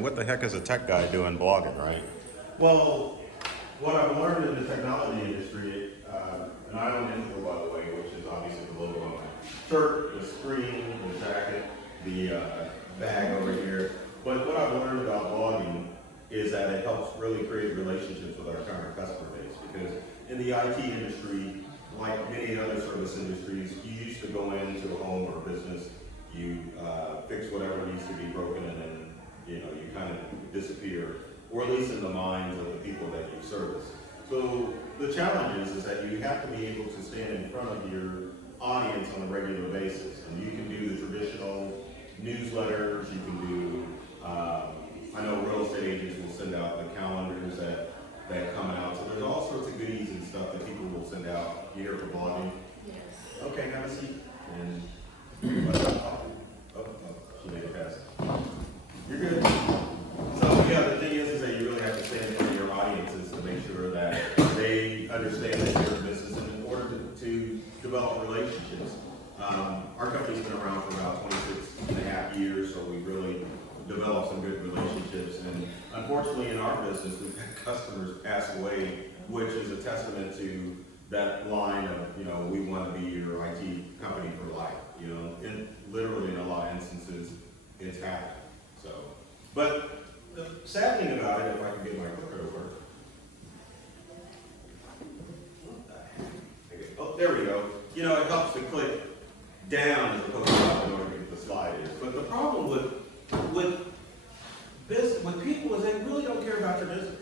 second, what the heck is a tech guy doing blogging, right? Well, what I've learned in the technology industry, and I own Intro, by the way, which is obviously the logo on my shirt, the screen, the jacket, the bag over here. But what I've learned about blogging is that it helps really create relationships with our current customer base. Because in the IT industry, like many other service industries, you used to go into a home or a business, you fix whatever needs to be broken, and then you kind of disappear, or at least in the minds of the people that you service. So the challenge is that you have to be able to stand in front of your audience on a regular basis, and you can do the traditional newsletters, you can do, I know real estate agents will send out the calendars that come out, so there's all sorts of goodies and stuff that people will send out. You here for blogging? Yes. Okay, have a seat. And she made it pass. You're good. So yeah, the thing is that you really have to stand in front of your audiences to make sure that they understand that you're a business in order to develop relationships. Our company's been around for about 26 and a half years, so we really developed some good relationships. And unfortunately, in our business, we've had customers pass away, which is a testament to that line of, we want to be your IT company for life. And literally in a lot of instances, it's happened. So, but the sad thing about it, if I can get my clicker to work. Oh, there we go. It helps to click down as opposed to up in order to get the sliders. But the problem with people is they really don't care about your business.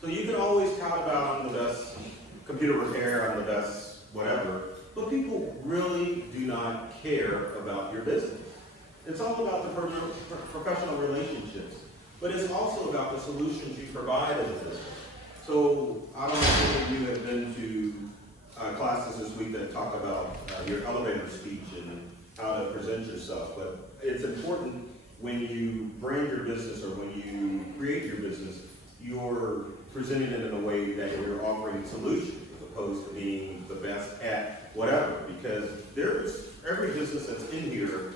So you can always tout about I'm the best computer repair, I'm the best whatever, but people really do not care about your business. It's all about the professional relationships, but it's also about the solutions you provide as a business. So I don't know if any of you have been to classes this week that talk about your elevator speech and how to present yourself, but it's important when you brand your business or when you create your business, you're presenting it in a way that you're offering solutions as opposed to being the best at whatever, because there's every business that's in here,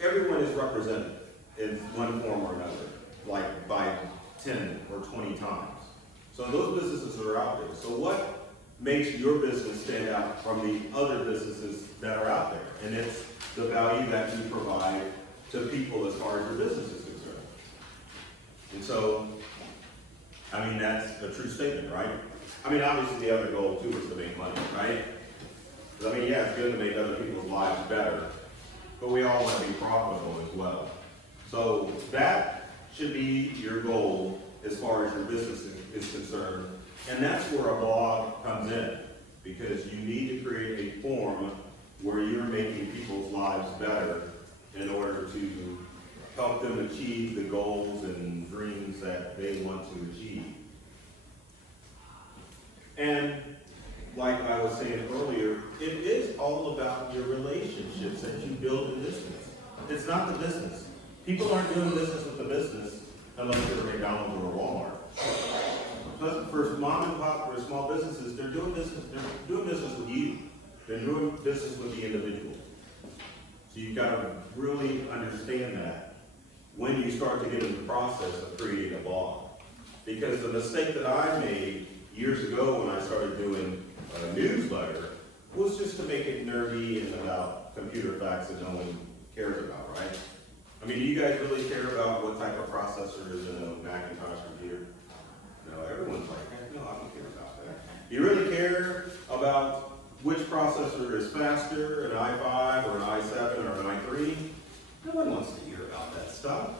everyone is represented in one form or another, like by 10 or 20 times. So those businesses are out there. So what makes your business stand out from the other businesses that are out there? And it's the value that you provide to people as far as your business is concerned. And so, that's a true statement, right? Obviously the other goal too is to make money, right? Yeah, it's good to make other people's lives better, but we all want to be profitable as well. So that should be your goal as far as your business is concerned. And that's where a blog comes in, because you need to create a form where you're making people's lives better in order to help them achieve the goals and dreams that they want to achieve. And like I was saying earlier, it is all about your relationships that you build in business. It's not the business. People aren't doing business with the business unless you're a McDonald's or a Walmart. But for mom and pop or small businesses, they're doing business with you. They're doing business with the individual. So you've got to really understand that when you start to get in the process of creating a blog. Because the mistake that I made years ago when I started doing a newsletter was just to make it nerdy and about computer facts that no one cares about, right? Do you guys really care about what type of processor is in a Macintosh computer? No, everyone's like, heck no, I don't care about that. You really care about which processor is faster, an i5 or an i7 or an i3? No one wants to hear about that stuff.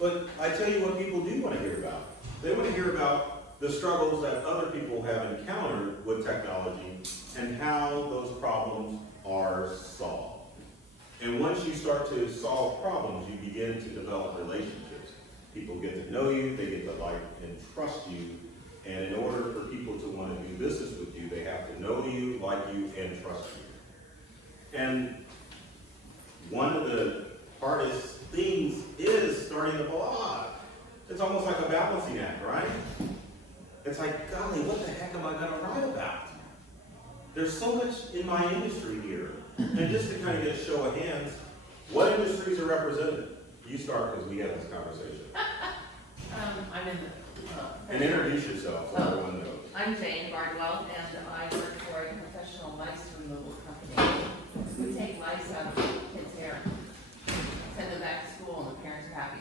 But I tell you what people do want to hear about. They want to hear about the struggles that other people have encountered with technology and how those problems are solved. And once you start to solve problems, you begin to develop relationships. People get to know you, they get to like and trust you, and in order for people to want to do business with you, they have to know you, like you, and trust you. And one of the hardest things is starting a blog. It's almost like a balancing act, right? It's like, golly, what the heck am I going to write about? There's so much in my industry here. And just to kind of get a show of hands, what industries are represented? You start because we had this conversation. And introduce yourself so everyone knows. I'm Jane Bardwell, and I work for a professional lice removal company. We take lice out of kids' hair, send them back to school, and the parents are happy.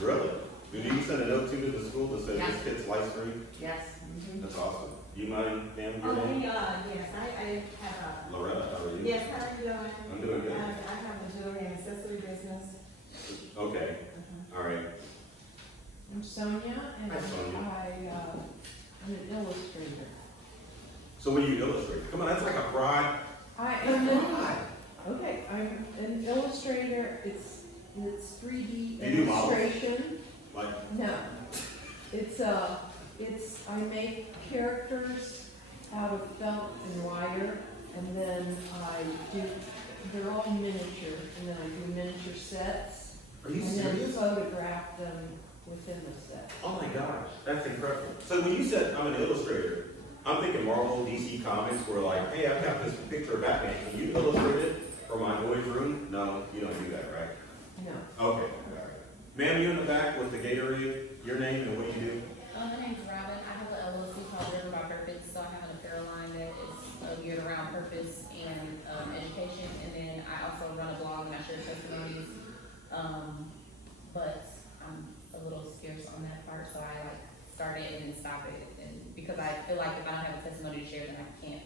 Really? Did you send a note to the school that said Yeah. this kid's lice free? Yes. That's awesome. Do you mind, ma'am, Oh, your name? yes, I have Loretta, how are a, you? yes, how are you doing? I'm doing good. I have a jewelry and accessory business. Okay, all right. I'm Sonia, and Hi, Sonia. I'm an illustrator. So what do you illustrate? Come on, that's like a broad. I'm an illustrator. It's 3D Do you do models? illustration. Like, No, I make characters out of felt and wire, and then they're all miniature, and then I do miniature sets. are you And then serious? photograph them within the set. Oh my gosh, that's incredible. So when you said I'm an illustrator, I'm thinking Marvel, DC Comics, where like, hey, I've got this picture of Batman. Can you illustrate it for my boys' room? No, you don't do that, right? No. Okay, all right. Ma'am, you in the back with the Gatorade, your name and what you do? My name's Robin. I have an LLC called River by Purpose, so I have an apparel line that is geared around purpose and education. And then I also run a blog and I share testimonies. But I'm a little scarce on that part, so I like start it and then stop it. And because I feel like if I don't have a testimony to share, then I can't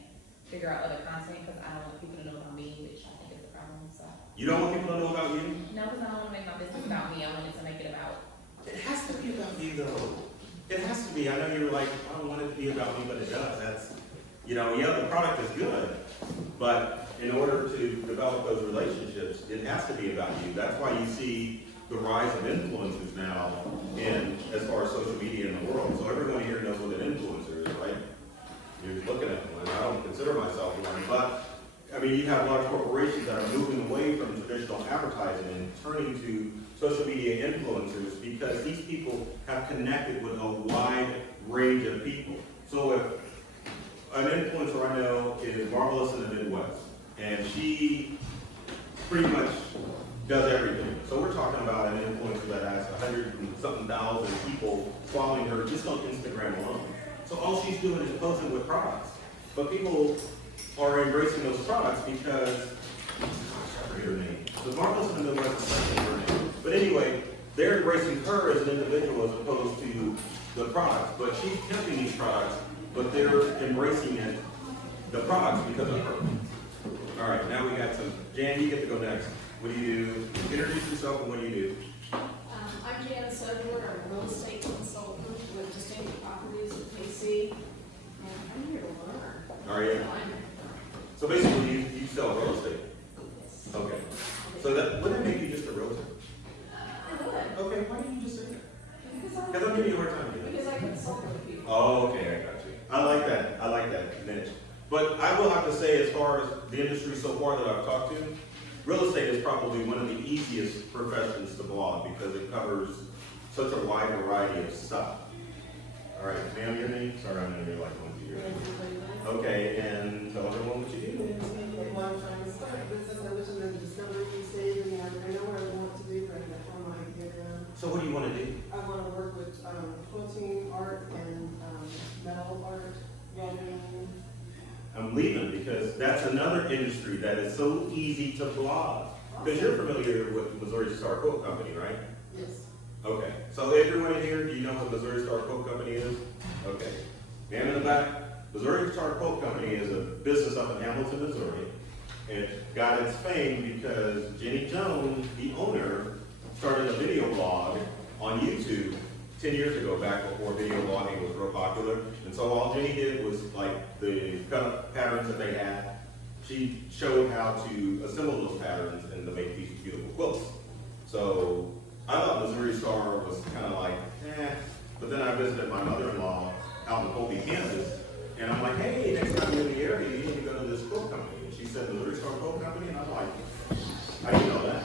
figure out other content because I don't want people to know about me, which I think is a problem. So You don't want people to know about you? no, because I don't want to make my business about me. I want it to make it about. It has to be about you though. It has to be. I know you're like, I don't want it to be about me, but it does. That's, yeah, the product is good, but in order to develop those relationships, it has to be about you. That's why you see the rise of influencers now in, as far as social media in the world. So everyone here knows what an influencer is, right? You're looking at one. I don't consider myself one, but I mean, you have large corporations that are moving away from traditional advertising and turning to social media influencers because these people have connected with a wide range of people. So if an influencer I know is marvelous in the Midwest, and she pretty much does everything. So we're talking about an influencer that has 100-something thousand people following her just on Instagram alone. So all she's doing is posting with products. But people are embracing those products because, gosh, I forget her name. The marvelous in the Midwest is such her name. But anyway, they're embracing her as an individual as opposed to the products. But she's tempting these products, but they're embracing the products because of her. All right, now we got some. Jan, you get to go next. What do you do? Introduce yourself and what do you do? I'm Jan Sodler, I'm a real estate consultant with Distinct Properties in KC, and I'm here to learn. Are you? So basically, you sell real estate. Yes. Okay. So that wouldn't that make you just a realtor? I would, Okay. Why didn't you just say that? because Because I'm giving you a hard time. because I consult with people. Oh, okay, I got you. I like that. I like that niche. But I will have to say, as far as the industry so far that I've talked to, real estate is probably one of the easiest professions to blog because it covers such a wide variety of stuff. All right, ma'am, your name? Sorry, I'm going to be like one to your name. Okay, and tell everyone what you do. Well, I'm trying to start a business, I wish I knew discovery these days, and I know what I want to do, but I might get So what do you want to do? I want to work with quilting art and metal art, welding. I'm leaving because that's another industry that is so easy to blog. Because you're familiar with Missouri Star Quilt Company, right? Yes. Okay, so everyone here, do you know what Missouri Star Quilt Company is? Okay. Man in the back, Missouri Star Quilt Company is a business up in Hamilton, Missouri. It got its fame because Jenny Jones, the owner, started a video blog on YouTube 10 years ago, back before video blogging was real popular. And so all Jenny did was like the cut patterns that they had. She showed how to assemble those patterns and to make these beautiful quilts. So I thought Missouri Star was kind of like, but then I visited my mother-in-law out in Colby, Kansas, and I'm like, hey, next time you're in the area, you need to go to this quilt company. And she said, Missouri Star Quilt Company? And I'm like, how do you know that?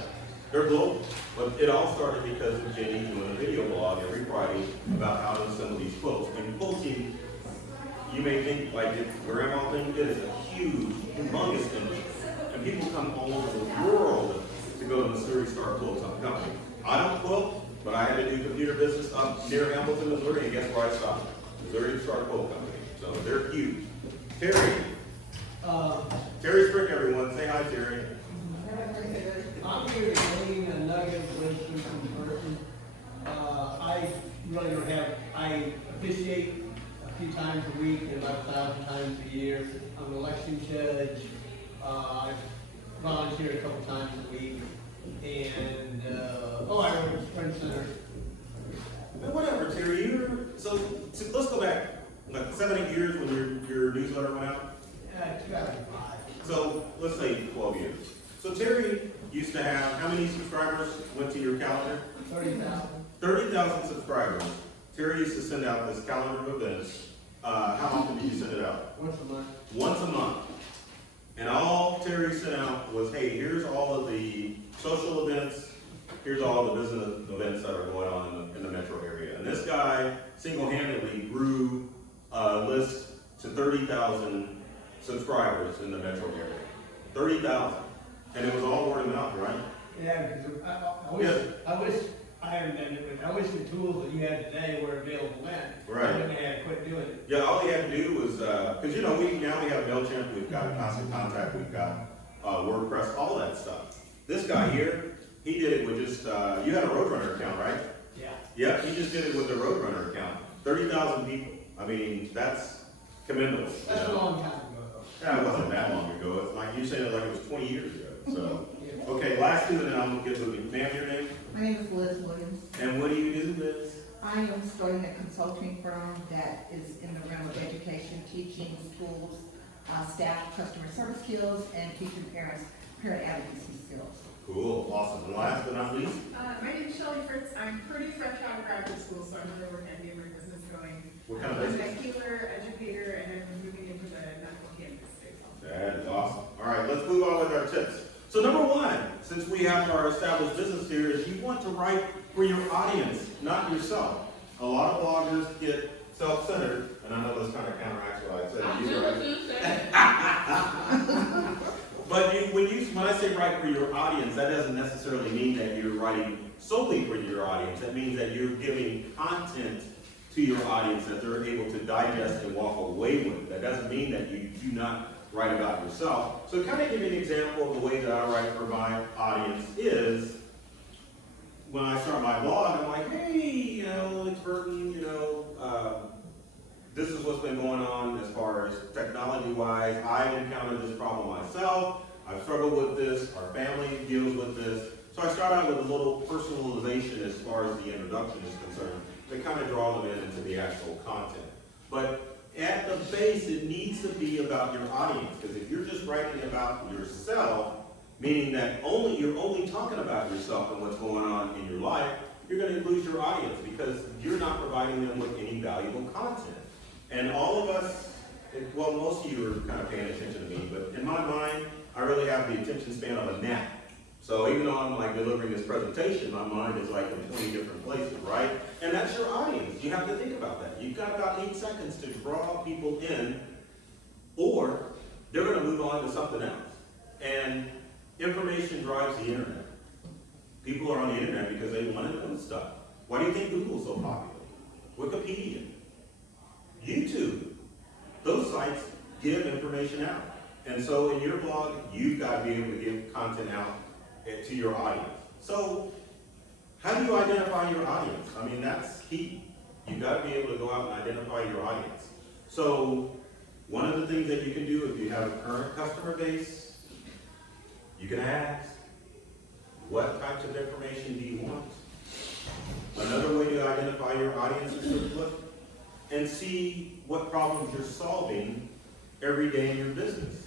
They're global. But it all started because of Jenny doing a video blog every Friday about how to assemble these quilts. And quilting, you may think like it's grandma thing, it is a huge, humongous industry. And people come all over the world to go to Missouri Star Quilt Company. I don't quilt, but But I had to do computer business up near Hamilton, Missouri, and guess where I stopped? Missouri Star Coal Company. So they're huge. Terry. Terry Sprick, everyone. Say hi, Terry. I'm here to glean a nugget of wisdom from Burton. I really don't have, I officiate a few times a week and about 1,000 times a year. I'm an election judge. I volunteer a couple times a week. And, I run a sprint center. But whatever, Terry, so let's go back, like 7, 8 years when your newsletter went out. 2005. So let's say 12 years. So Terry used to have, how many subscribers went to your calendar? 30,000. 30,000 subscribers. Terry used to send out this calendar of events. How often did you send it out? Once a month. Once a month. And all Terry sent out was, hey, here's all of the social events, here's all the business events that are going on in the metro area. And this guy single-handedly grew a list to 30,000 subscribers in the metro area. 30,000. And it was all word of mouth, right? Yeah, because I wish I hadn't done it, but I wish the tools that you have today were available then. Right. I wouldn't have quit doing it. Yeah, all he had to do was, because we have MailChimp, we've got Constant Contact, we've got WordPress, all that stuff. This guy here, he did it with just, you had a Roadrunner account, right? Yeah. Yeah, he just did it with the Roadrunner account. 30,000 people. I mean, that's commendable. That's a long time ago. Yeah, it wasn't that long ago. It's like, you said it like it was 20 years ago, so. Okay, last two, and then I'm gonna get moving. Ma'am, your name? My name is Liz Williams. And what do you do, Liz? I am starting a consulting firm that is in the realm of education, teaching schools, staff, customer service skills, and teaching parents parent advocacy skills. Cool, awesome. And last but not least? My name is Shelley Fritz. I'm pretty fresh out of graduate school, so I'm really working on getting my business going. What kind of I'm business? a healer, educator, and I'm moving into the medical cannabis space. That is awesome. All right, let's move on with our tips. So number one, since we have our established business here, is you want to write for your audience, not yourself. A lot of bloggers get self-centered, and I know this kind of counteracts what I said. I'm You doing right? But when I say write for your audience, that doesn't necessarily mean that you're writing solely for your audience. That means that you're giving content to your audience that they're able to digest and walk away with. That doesn't mean that you do not write about yourself. So kind of give you an example of the way that I write for my audience is, when I start my blog, I'm like, hey, it's Burton, this is what's been going on as far as technology-wise. I've encountered this problem myself. I've struggled with this. Our family deals with this. So I start out with a little personalization as far as the introduction is concerned to kind of draw them into the actual content. But at the base, it needs to be about your audience, because if you're just writing about yourself, meaning that you're only talking about yourself and what's going on in your life, you're going to lose your audience because you're not providing them with any valuable content. And all of us, well, most of you are kind of paying attention to me, but in my mind, I really have the attention span of a gnat. So even though I'm like delivering this presentation, my mind is like in 20 different places, right? And that's your audience. You have to think about that. You've got about 8 seconds to draw people in, or they're going to move on to something else. And information drives the internet. People are on the internet because they want to know stuff. Why do you think Google's so popular? Wikipedia, YouTube, those sites give information out. And so in your blog, you've got to be able to give content out to your audience. So how do you identify your audience? I mean, that's key. You've got to be able to go out and identify your audience. So one of the things that you can do if you have a current customer base, you can ask, what types of information do you want? Another way to identify your audience is to look and see what problems you're solving every day in your business.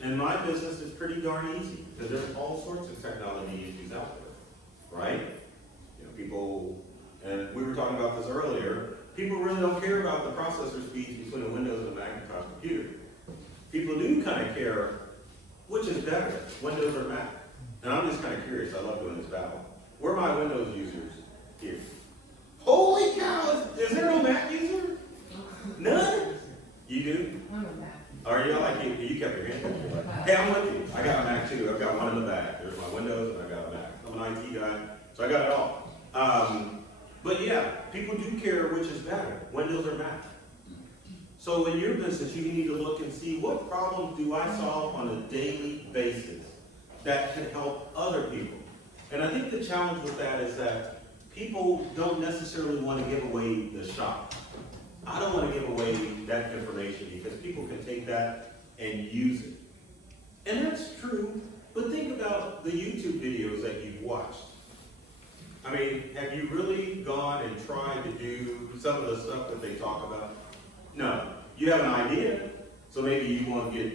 And my business is pretty darn easy because there's all sorts of technology issues out there, right? People, and we were talking about this earlier, people really don't care about the processor speeds between a Windows and a Macintosh computer. People do kind of care which is better, Windows or Mac. And I'm just kind of curious, I love doing this battle. Where are my Windows users here? Holy cow, is there no Mac user? None? You do? I'm a Mac. Or you like you kept your hand up. You're like, hey, I'm with you. I got a Mac too. I've got one in the back. There's my Windows and I got a Mac. I'm an IT guy, so I got it all. But yeah, people do care which is better, windows or Mac. So in your business, you need to look and see what problems do I solve on a daily basis that can help other people. And I think the challenge with that is that people don't necessarily want to give away the shop. I don't want to give away that information because people can take that and use it. And that's true, but think about the YouTube videos that you've watched. I mean, have you really gone and tried to do some of the stuff that they talk about? No. You have an idea, so maybe you want to get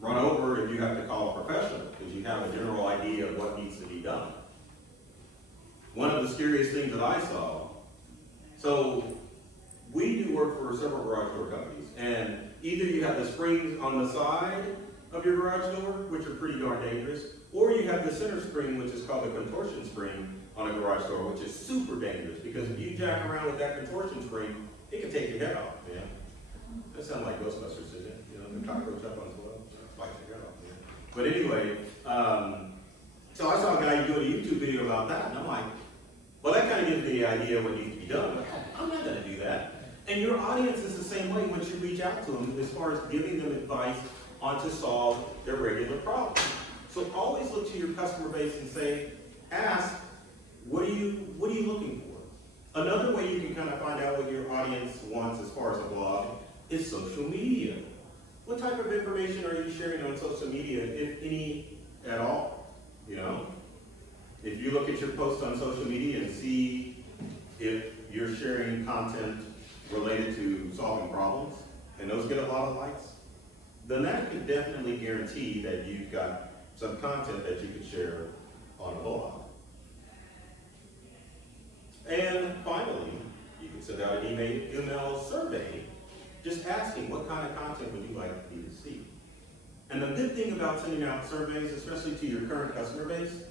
run over and you have to call a professional because you have a general idea of what needs to be done. One of the scariest things that I saw, so we do work for several garage door companies, and either you have the springs on the side of your garage door, which are pretty darn dangerous, or you have the center spring, which is called the contortion spring on a garage door, which is super dangerous because if you jack around with that contortion spring, it can take your head off, man. That sounds like Ghostbusters, doesn't it? You know, the cockroach up on 12, fight your head off, man. But anyway, so I saw a guy doing a YouTube video about that, and I'm like, well, that kind of gives me the idea of what needs to be done, but I'm not going to do that. And your audience is the same way once you reach out to them as far as giving them advice on to solve their regular problems. So always look to your customer base and say, ask, what are you looking for? Another way you can kind of find out what your audience wants as far as a blog is social media. What type of information are you sharing on social media, if any at all? You know, if you look at your posts on social media and see if you're sharing content related to solving problems, and those get a lot of likes, then that could definitely guarantee that you've got some content that you could share on a blog. And finally, you can send out an email survey just asking what kind of content would you like me to see. And the good thing about sending out surveys, especially to your current customer base,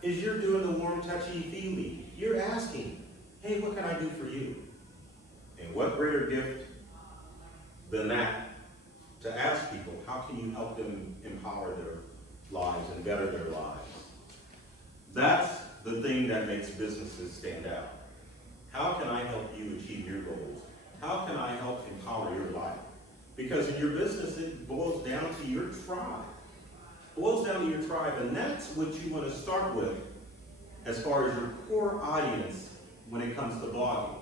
is you're doing the warm, touchy-feely. You're asking, hey, what can I do for you? And what greater gift than that to ask people, how can you help them empower their lives and better their lives? That's the thing that makes businesses stand out. How can I help you achieve your goals? How can I help empower your life? Because in your business, it boils down to your tribe. It boils down to your tribe, and that's what you want to start with as far as your core audience when it comes to blogging.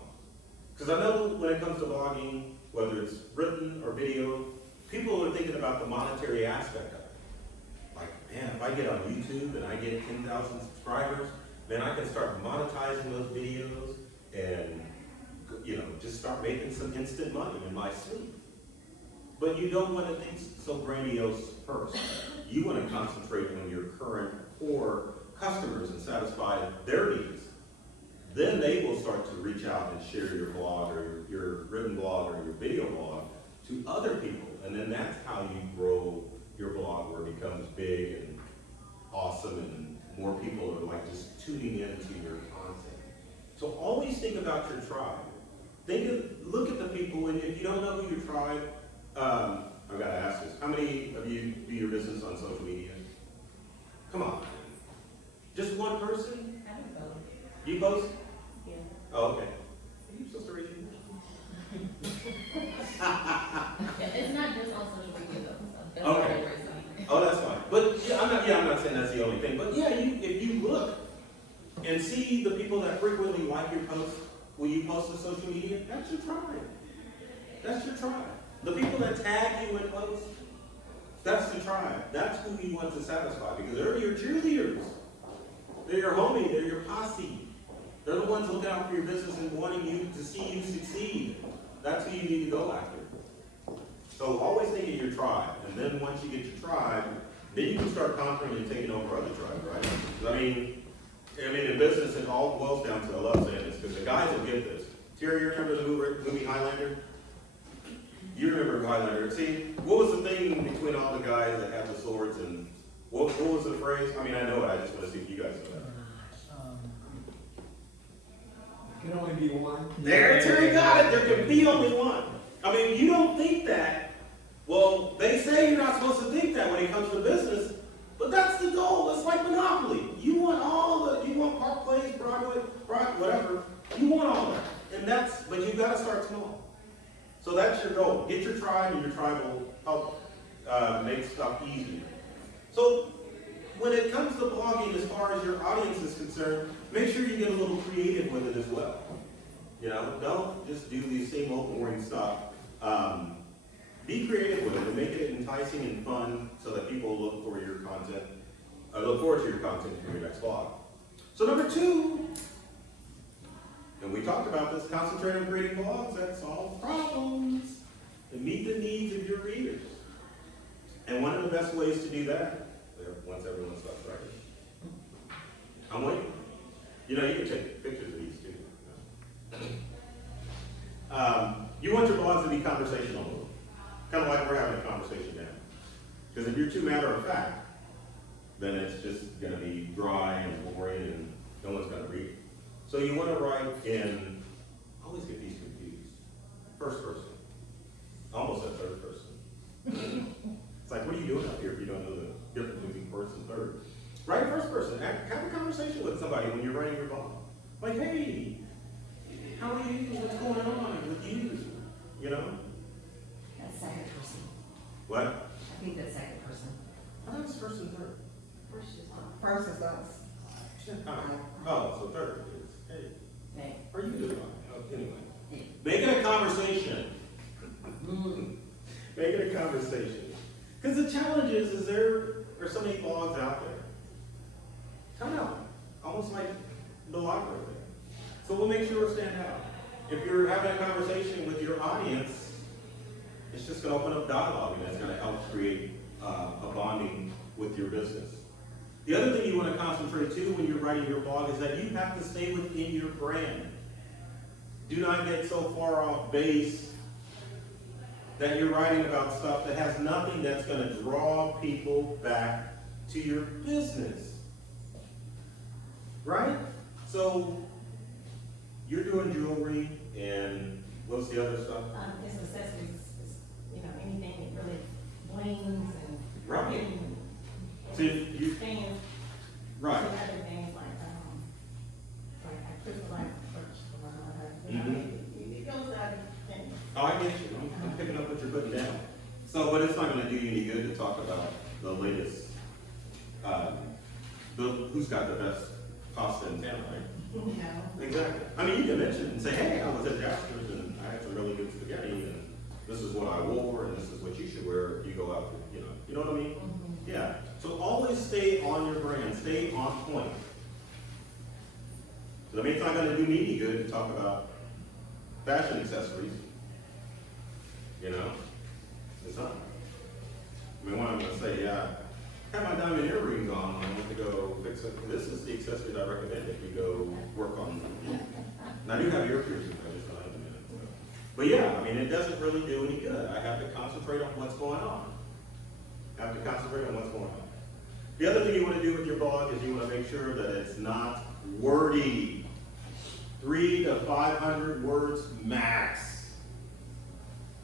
Because I know when it comes to blogging, whether it's written or video, people are thinking about the monetary aspect of it. Like, man, if I get on YouTube and I get 10,000 subscribers, then I can start monetizing those videos and, you know, just start making some instant money in my sleep. But you don't want to think so grandiose first. You want to concentrate on your current core customers and satisfy their needs. Then they will start to reach out and share your blog or your written blog or your video blog to other people. And then that's how you grow your blog where it becomes big and awesome and more people are like just tuning into your content. So always think about your tribe. Look at the people, and if you don't know who your tribe, I've got to ask this. How many of you do your business on social media? Come on. Just one person? I don't know. You post? Yeah. Oh, okay. Are you supposed to raise your hand? Yeah, it's not just on social media though. So Okay. that's everywhere, so. Oh, that's fine. But yeah, I'm not saying that's the only thing. But yeah, if you look and see the people that frequently like your posts, when you post to social media, that's your tribe. That's your tribe. The people that tag you in posts, that's the tribe. That's who you want to satisfy because they're your cheerleaders. They're your homie. They're your posse. They're the ones looking out for your business and wanting you to see you succeed. That's who you need to go after. So always think of your tribe. And then once you get your tribe, then you can start conquering and taking over other tribes, right? I mean, in business, it all boils down to, I love saying this, because the guys will get this. Terry, you remember the movie Highlander? You remember Highlander. See, what was the thing between all the guys that have the swords and what was the phrase? I mean, I know it. I just want to see if you guys know that. Can only be one. There, Terry got it. There can be only one. I mean, you don't think that. Well, they say you're not supposed to think that when it comes to business, but that's the goal. It's like Monopoly. You want Park Place, Broadway, whatever. You want all that, but you gotta start small. So that's your goal. Get your tribe, and your tribe will help make stuff easier. So when it comes to blogging, as far as your audience is concerned, make sure you get a little creative with it as well. You know, don't just do the same old boring stuff. Be creative with it and make it enticing and fun so that people look for your content, look forward to your content for your next blog. So number 2, and we talked about this, concentrate on creating blogs that solve problems and meet the needs of your readers. And one of the best ways to do that, once everyone stops writing, I'm waiting. You know, you can take pictures of these too. You want your blogs to be conversational, kind of like we're having a conversation now. Because if you're too matter of fact, then it's just going to be dry and boring and no one's going to read it. So you want to write in, I always get these confused, first person, almost at third person. It's like, what are you doing up here if you don't know the difference between first and third? Write first person, have a conversation with somebody when you're writing your blog. Like, hey, how are you, what's going on with you? You know? That's second person. What? I think that's second person. I thought it's first and third. First is us. Oh, so third is, hey, Okay. how are you doing? Oh, anyway, make it a conversation. Make it a conversation. Because the challenge is there are so many blogs out there. Kind of almost like the library. So we'll make sure it stand out. If you're having a conversation with your audience, it's just going to open up dialogue, and that's going to help create a bonding with your business. The other thing you want to concentrate too when you're writing your blog is that you have to stay within your brand. Do not get so far off base that you're writing about stuff that has nothing that's going to draw people back to your business. Right? So you're doing jewelry, and what's the other stuff? It's accessories, you know, anything that really blings and. Right. So you, Things. right. Some other things like I crystalline purchase. Mhm. It goes out of things. Oh, I get you. I'm picking up what you're putting down. So, but it's not going to do you any good to talk about the latest, who's got the best pasta in town, right? No. Exactly. I mean, you can mention and say, hey, I was at Jasper's and I had some really good spaghetti, and this is what I wore, and this is what you should wear if you go out, you know what I mean? Yeah. So always stay on your brand, stay on point. So I mean, it's not going to do me any good to talk about fashion accessories. You know, it's not. I mean, what I'm going to say, yeah, I have my diamond earrings on. I want to go fix it. This is the accessory that I recommend if you go work on them. And I do have ear piercings. I just don't have them in it. So. But yeah, I mean, it doesn't really do any good. I have to concentrate on what's going on. I have to concentrate on what's going on. The other thing you want to do with your blog is you want to make sure that it's not wordy. 300 to 500 words max.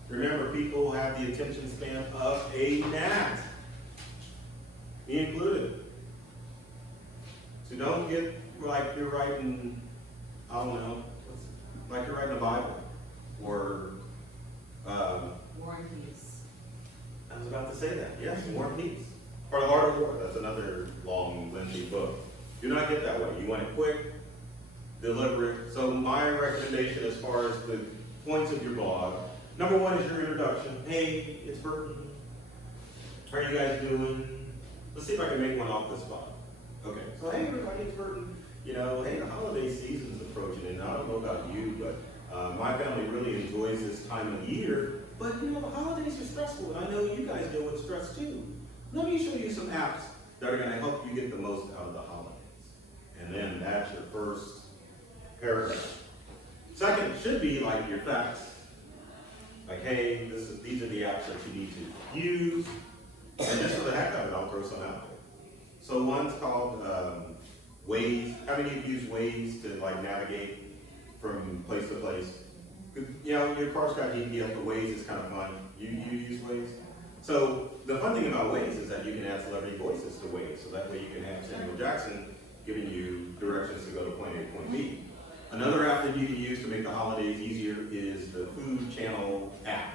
Remember, people have the attention span of a gnat. Me included. So don't get like you're writing, I don't know, like you're writing a Bible or War and Peace. I was about to say that. Yes, War and Peace. Or The Art of War. That's another long, lengthy book. Do not get that way. You want it quick, deliver it. So my recommendation as far as the points of your blog, number 1 is your introduction. Hey, it's Burton. How are you guys doing? Let's see if I can make one off the spot. Okay. So hey everybody, it's Burton. You know, hey, the holiday season's approaching, and I don't know about you, but my family really enjoys this time of year. But you know, the holidays are stressful, and I know you guys deal with stress too. Let me show you some apps that are going to help you get the most out of the holidays. And then that's your first paragraph. Second should be like your facts. Like, hey, these are the apps that you need to use. And just for the heck of it, I'll throw some out there. So one's called Waze. How many of you use Waze to like navigate from place to place? You know, your car's got GPS, but Waze is kind of fun. You use Waze? So the fun thing about Waze is that you can add celebrity voices to Waze. So that way you can have Samuel Jackson giving you directions to go to point A to point B. Another app that you can use to make the holidays easier is the Food Channel app.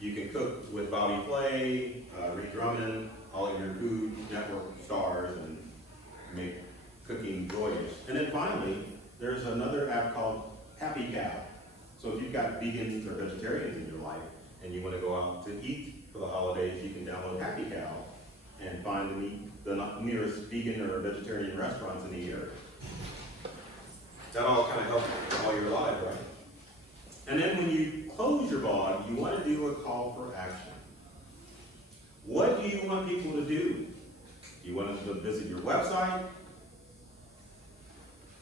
You can cook with Bobby Flay, Reed Drummond, all of your Food Network stars, and make cooking joyous. And then finally, there's another app called Happy Cow. So if you've got vegans or vegetarians in your life and you want to go out to eat for the holidays, you can download Happy Cow and find the nearest vegan or vegetarian restaurants in the area. That all kind of helps all your lives, right? And then when you close your blog, you want to do a call for action. What do you want people to do? Do you want them to visit your website?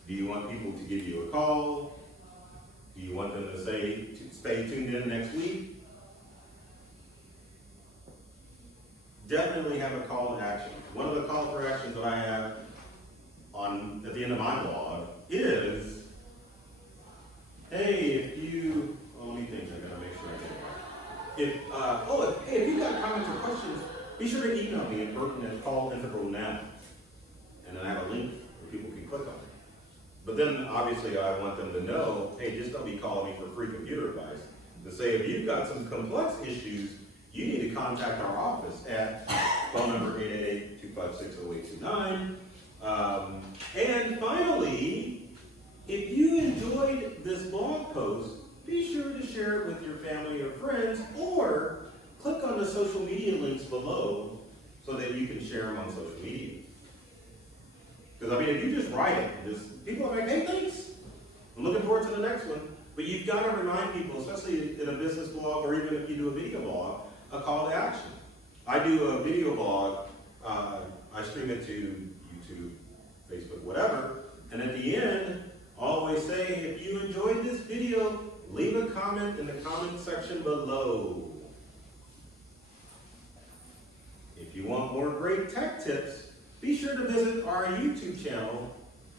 Do you want people to give you a call? Do you want them to say, stay tuned in next week? Definitely have a call to action. One of the call for actions that I have at the end of my blog is, hey, if you, let me think, I gotta make sure I get it right. If you got comments or questions, be sure to email me at burton@callintegralnow. And then I have a link where people can click on it. But then obviously I want them to know, hey, just don't be calling me for free computer advice. To say if you've got some complex issues, you need to contact our office at phone number 888-256-0829. And finally, if you enjoyed this blog post, be sure to share it with your family or friends, or click on the social media links below so that you can share them on social media. Because I mean, if you just write it, people are like, hey, thanks. I'm looking forward to the next one. But you've got to remind people, especially in a business blog or even if you do a video blog, a call to action. I do a video blog, I stream it to YouTube, Facebook, whatever, and at the end, I always say, if you enjoyed this video, leave a comment in the comment section below. If you want more great tech tips, be sure to visit our YouTube channel,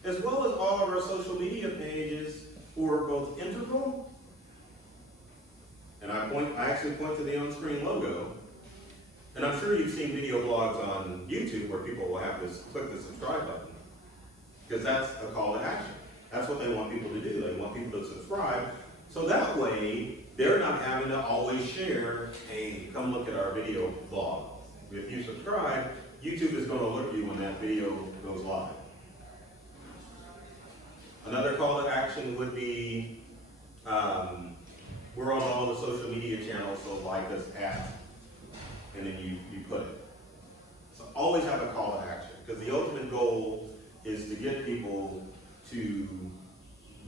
as well as all of our social media pages for both Integral, and I actually point to the on-screen logo, and I'm sure you've seen video blogs on YouTube where people will have to click the subscribe button, because that's a call to action. That's what they want people to do. They want people to subscribe, so that way they're not having to always share, hey, come look at our video blog. If you subscribe, YouTube is going to alert you when that video goes live. Another call to action would be, we're on all the social media channels, so like us at, and then you put it. So always have a call to action, because the ultimate goal is to get people to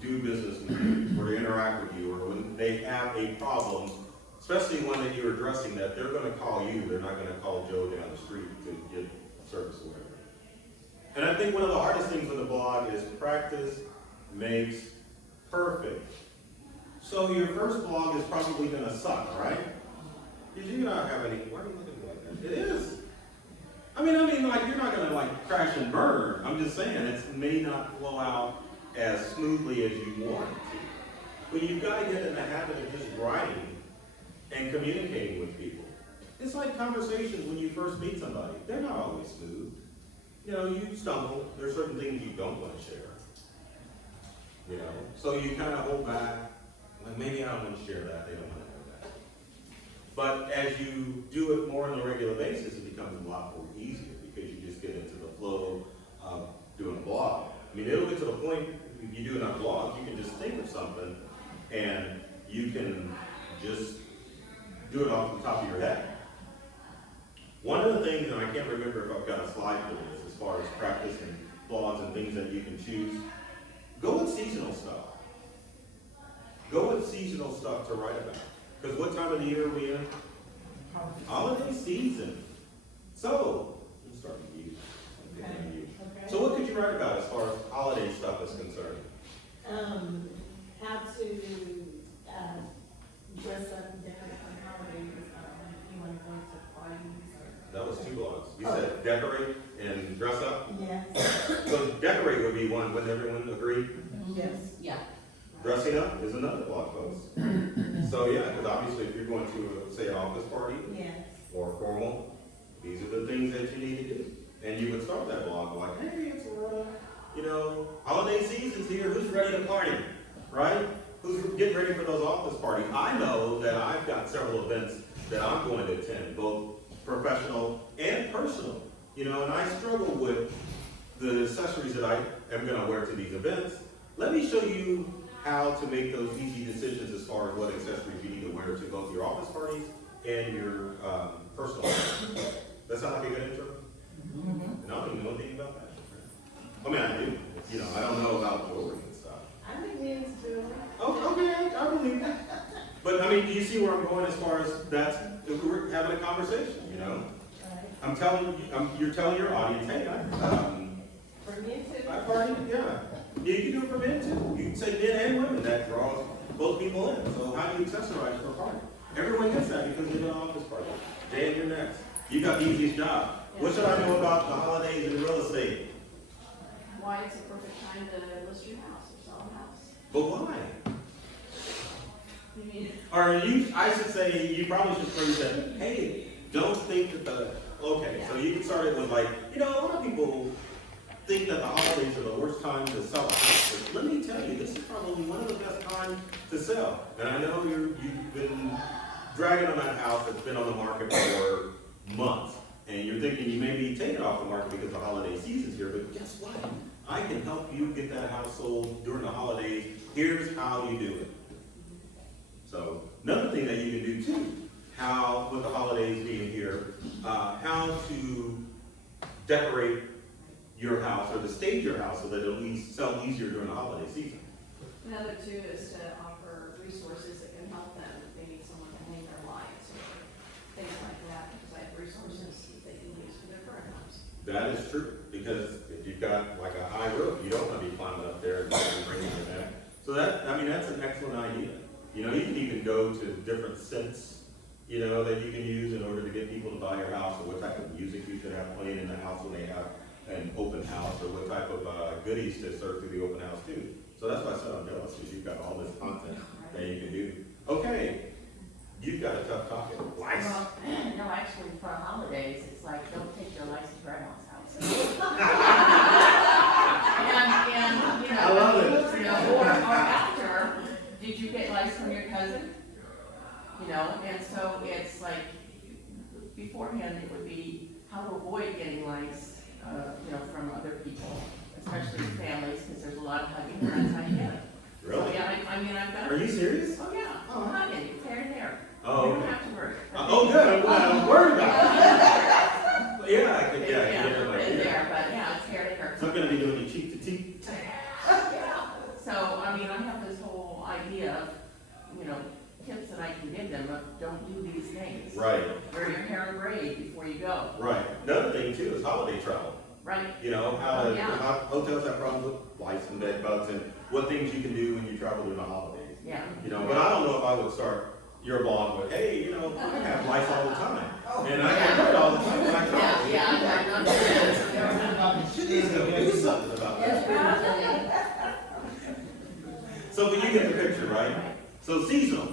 do business with you, or to interact with you, or when they have a problem, especially one that you're addressing, that they're going to call you. They're not going to call Joe down the street to get service or whatever. And I think one of the hardest things with the blog is practice makes perfect. So your first blog is probably going to suck, right? Because you not have any. Why are you looking at me like that? It is. I mean, like you're not going to like crash and burn. I'm just saying it may not flow out as smoothly as you want it to. But you've got to get in the habit of just writing and communicating with people. It's like conversations when you first meet somebody. They're not always smooth. You know, you stumble. There's certain things you don't want to share. You know, so you kind of hold back. Like, maybe I don't want to share that. They don't want to know that. But as you do it more on a regular basis, it becomes a lot more easier because you just get into the flow of doing a blog. I mean, it'll get to the point, if you do enough blogs, you can just think of something and you can just do it off the top of your head. One of the things, and I can't remember if I've got a slide for this, as far as practicing blogs and things that you can choose, go with seasonal stuff. Go with seasonal stuff to write about. Because what time of the year are we in? Holiday season. So, let's start with you. Okay. So what could you write about as far as holiday stuff is concerned? How to dress up and decorate for holidays. You want to go to parties or? That was 2 blogs. You said decorate and dress up? Yes. So decorate would be one, wouldn't everyone agree? Yes. Yeah. Dressing up is another blog post. So yeah, because obviously if you're going to, say, an office party Yes. or formal, these are the things that you need to do. And you would start that blog like, hey, it's Loretta, you know, holiday season's here, who's ready to party? right? Who's getting ready for those office parties? I know that I've got several events that I'm going to attend, both professional and personal. You know, and I struggle with the accessories that I am going to wear to these events. Let me show you how to make those easy decisions as far as what accessories you need to wear to both your office parties and your personal parties. That sound like a good intro? And I don't even know anything about that. I mean, I do. You know, I don't know about jewelry and stuff. I think men's do. Oh, okay, I believe that. But I mean, do you see where I'm going as far as that's, if we're having a conversation, you know? I'm telling you, you're telling your audience, hey, For men too. I party, yeah. You can do it for men too. You can say men and women, that draws both people in. So how do you accessorize for a party? Everyone gets that because you're an office party. Dan, you're next. You got the easiest job. What should I know about the holidays and real estate? Why it's a perfect time to list your house or sell a house. But why? You mean, Or you, I should say, you probably should phrase that, hey, don't think that okay, so you can start it with like, you know, a lot of people think that the holidays are the worst time to sell a house. But let me tell you, this is probably one of the best times to sell. And I know you've been dragging on that house that's been on the market for months. And you're thinking you may be taking it off the market because the holiday season's here, but guess what? I can help you get that house sold during the holidays. Here's how you do it. So another thing that you can do too, how, with the holidays being here, how to decorate your house or to stage your house so that it'll sell easier during the holiday season. another too is to offer resources that can help them. If they need someone to hang their lights or things like that, provide resources that they can use for their current homes. That is true, because if you've got like a high roof, you don't want to be climbing up there and bringing it back. So that, I mean, that's an excellent idea. You know, you can even go to different scents, you know, that you can use in order to get people to buy your house, or what type of music you should have playing in the house when they have an open house, or what type of goodies to serve through the open house too. So that's why I said I'm jealous, because you've got all this content that you can do. Okay, you've got a tough topic. Lice. Well, no, actually, for holidays, it's like, don't take your lice to grandma's house. And, you know. I love it. You know, or after, did you get lice from your cousin? You know, and so it's like, beforehand, it would be how to avoid getting lice, you know, from other people, especially families, because there's a lot of hugging, and that's how you get it. Really? So, yeah, I mean, I've got. Are you serious? Oh, yeah, Oh. hugging, hair to hair. Oh, You don't okay. have to worry. Oh, good. I'm glad. I'm worried about it. Yeah, I could. Yeah, Yeah, yeah, put like, it yeah. there, but yeah, it's hair to hair. So I'm gonna be doing it cheek to cheek. Yeah. So, I mean, I have this whole idea of, you know, tips that I can give them of don't do these things. Right, Wear your hair in braid before you go, right. Another thing too is holiday travel. right? You know, how Oh, yeah. hotels have problems with lice and bed bugs, and what things you can do when you travel during the holidays. Yeah. You know, but I don't know if I would start your blog with, hey, you know, I have lice all the time. And I get hurt all the time when I travel. Yeah. She's gonna do something about that. So, but you get the picture, right? So seasonal,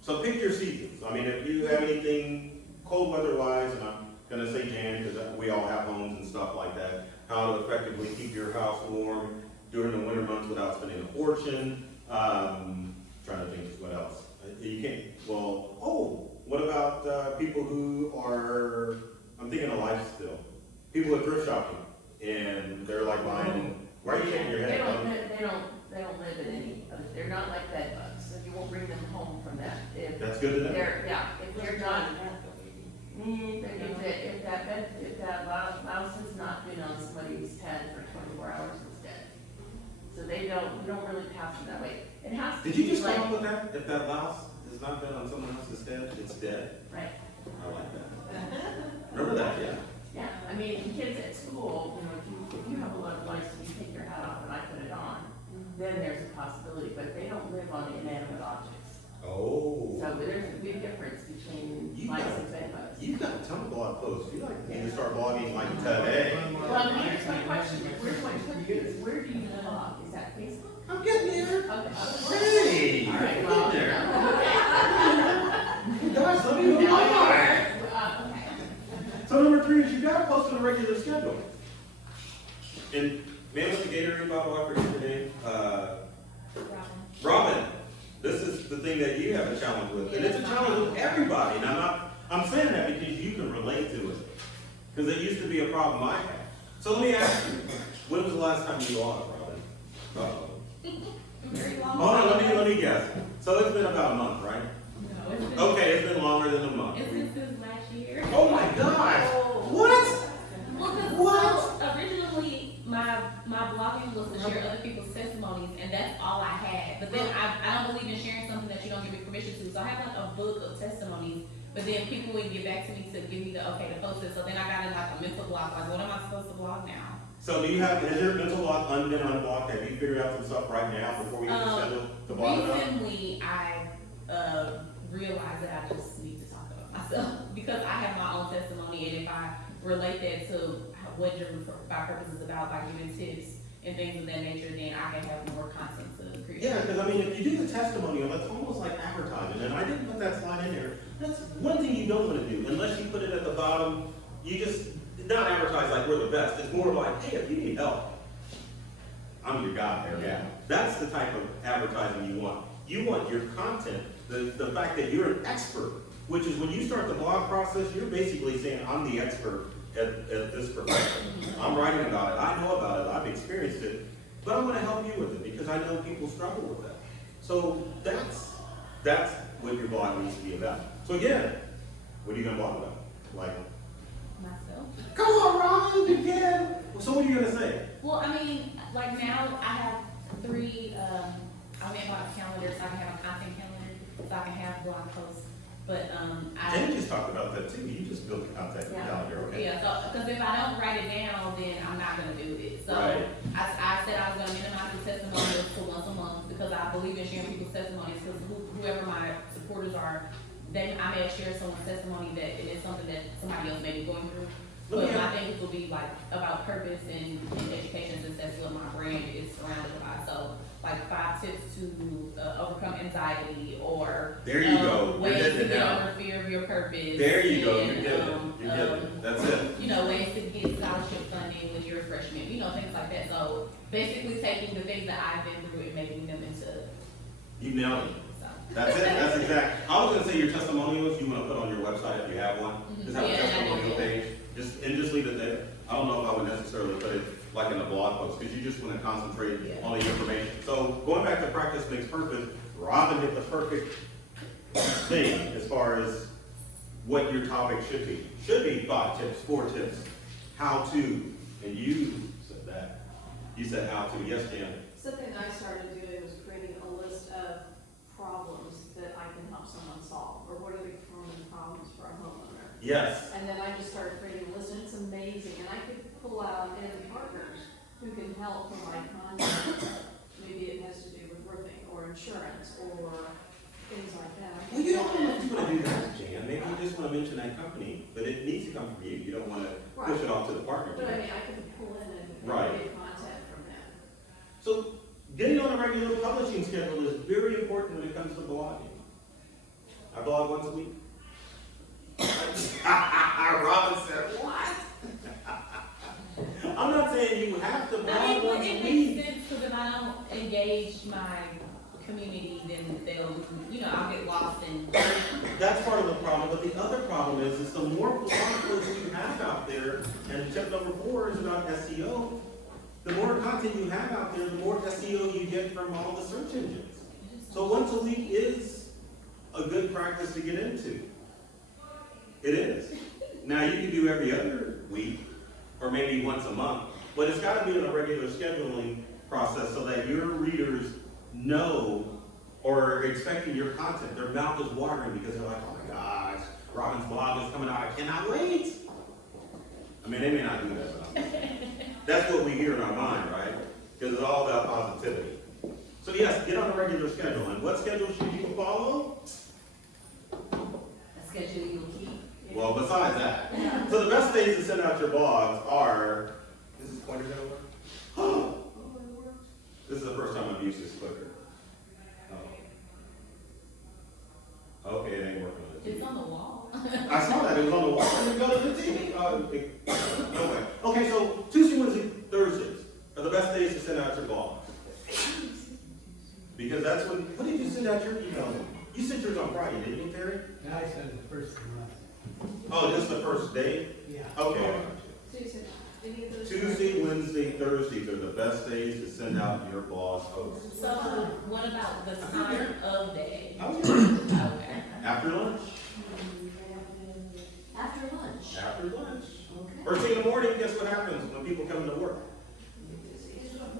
so pick your seasons. I mean, if you have anything cold weather wise, and I'm gonna say Jan, because we all have homes and stuff like that, how to effectively keep your house warm during the winter months without spending a fortune. Trying to think what else. You can't, well, what about people who are, I'm thinking of life still. People are thrift shopping, and they're like buying, why are you shaking your head? They don't live in any, they're not like bed bugs, so you won't bring them home from that. If That's good to know. if they're done, if that mouse has not been on somebody's head for 24 hours, it's dead. So we don't really pass them that way. It has to Did be you just like, come up with that? If that louse has not been on someone else's head, it's dead? right, I like that. Remember that, yeah. yeah, I mean, kids at school, you know, if you have a lot of lice and you take your hat off and I put it on, then there's a possibility, but they don't live on inanimate objects. Oh. So there's a big difference between You lice got- and bed bugs. You've got a ton of blog posts. You need to start blogging like today. Well, here's my question, where's my trick is, where do you blog? Is that Facebook? I'm getting there. Okay. Hey, All right, I'm well, getting there. okay. Guys, let me move Now on. okay. So number 3 is you gotta post on a regular schedule. And man with the Gatorade bottle, I forget your name, the thing that you have a challenge with, and it's a challenge with everybody, and I'm saying that because you can relate to it. Because it used to be a problem I had. So let me ask you, when was the last time you logged, Robin? Very long. Hold on, let me guess. So it's been about a month, right? No, it's been, Okay, it's been longer than a month. it's been since last year. Oh my gosh! What? Well, 'cause What? so originally, my blogging was to share other people's testimonies, and that's all I had. But then I don't believe in sharing something that you don't give me permission to. So I have like a book of testimonies, but then people would get back to me to give me the okay to post it. So then I got in like a mental block, like what am I supposed to blog now? So do you have, is your mental block been unblocked? Have you figured out some stuff right now before we get to schedule to blog it up? Recently, I realized that I just need to talk about myself because I have my own testimony, and if I relate that to what your by purpose is about, by giving tips and things of that nature, then I can have more content to create. Yeah, because I mean, if you do the testimonial, that's almost like advertising, and I didn't put that slide in there. That's one thing you don't want to do, unless you put it at the bottom. You just, not advertise like we're the best. It's more like, hey, if you need help, I'm your guy there, yeah. That's the type of advertising you want. You want your content, the fact that you're an expert, which is when you start the blog process, you're basically saying, I'm the expert at this profession. I'm writing about it, I know about it, I've experienced it, but I'm gonna help you with it because I know people struggle with that. So that's what your blog needs to be about. So again, what are you gonna blog about? Like, Myself. come on, Robin, you can. So what are you gonna say? Well, I mean, like now I have three, I made my calendar so I can have a content calendar, so I can have blog posts. But, Jen just talked about that too. You just built a contact calendar, okay? Yeah, so, because if I don't write it down, then I'm not gonna do it. So, Right. I said I was gonna minimize the testimonials to once a month, because I believe in sharing people's testimonies, because whoever my supporters are, I may have shared someone's testimony that it is something that somebody else may be going through. But my things will be like about purpose and education, since that's what my brand is surrounded by. So, like 5 tips to overcome anxiety, or There you go. You're ways getting to it get now. over fear of your purpose. There you go. You're and, getting it. You're getting it. That's it. You know, ways to get scholarship funding with your freshman, you know, things like that. So basically taking the things that I've been through and making them into. You nailed it. So. That's it. That's exact. I was gonna say your testimonials you want to put on your website if you have one. Just have a Yeah, I testimonial do. page. Just leave it there. I don't know if I would necessarily put it like in a blog post, because you just want to concentrate on the information. So going back to practice makes perfect, Robin hit the perfect thing as far as what your topic should be. Should be 5 tips, 4 tips, how to, and you said that. You said how to. Yes, Jan. Something I started doing was creating a list of problems that I can help someone solve, or what are the common problems for a homeowner. Yes. And then I just started creating a list, and it's amazing, and I could pull out any partners who can help provide content. Maybe it has to do with roofing, or insurance, or things like that. Well, you don't know if you want to do that, Jan. Maybe you just want to mention that company, but it needs to come from you. You don't want to push it off to the partner. But I mean, I could pull in and Right. get content from them. So getting on a regular publishing schedule is very important when it comes to blogging. I blog once a week. Robin said, what? I'm not saying you have to I blog mean, once a it week. makes sense, because if I don't engage my community, then they'll, you know, I'll get lost in. That's part of the problem, but the other problem is the more blog posts you have out there, and tip number 4 is about SEO, the more content you have out there, the more SEO you get from all the search engines. So once a week is a good practice to get into. It is. Now you can do every other week, or maybe once a month, but it's gotta be on a regular scheduling process so that your readers know or are expecting your content. Their mouth is watering because they're like, oh my gosh, Robin's blog is coming out, I cannot wait. I mean, they may not do that, but that's what we hear in our mind, right? Because it's all about positivity. So yes, get on a regular schedule. And what schedule should you follow? A schedule you'll keep. Well, besides that. So the best days to send out your blogs are, is this pointer gonna work? Oh, this is the first time I've used this clicker. Oh. Okay, it ain't working on the TV. It's on the wall. I saw that, it was on the wall, and it go to the TV. No way. Okay, so Tuesday, Wednesday, Thursdays are the best days to send out your blogs. Because that's when, what did you say? send out your email? You sent yours on Friday, didn't you, Terry? And I said the first of the month. Oh, this is the first day? Yeah. Okay. So you said, any of those? Tuesday, Wednesday, Thursdays are the best days to send out your blog posts. So what about the time of day? Okay. Okay. After lunch. After lunch? After lunch. Okay. First thing in the morning, guess what happens when people come to work?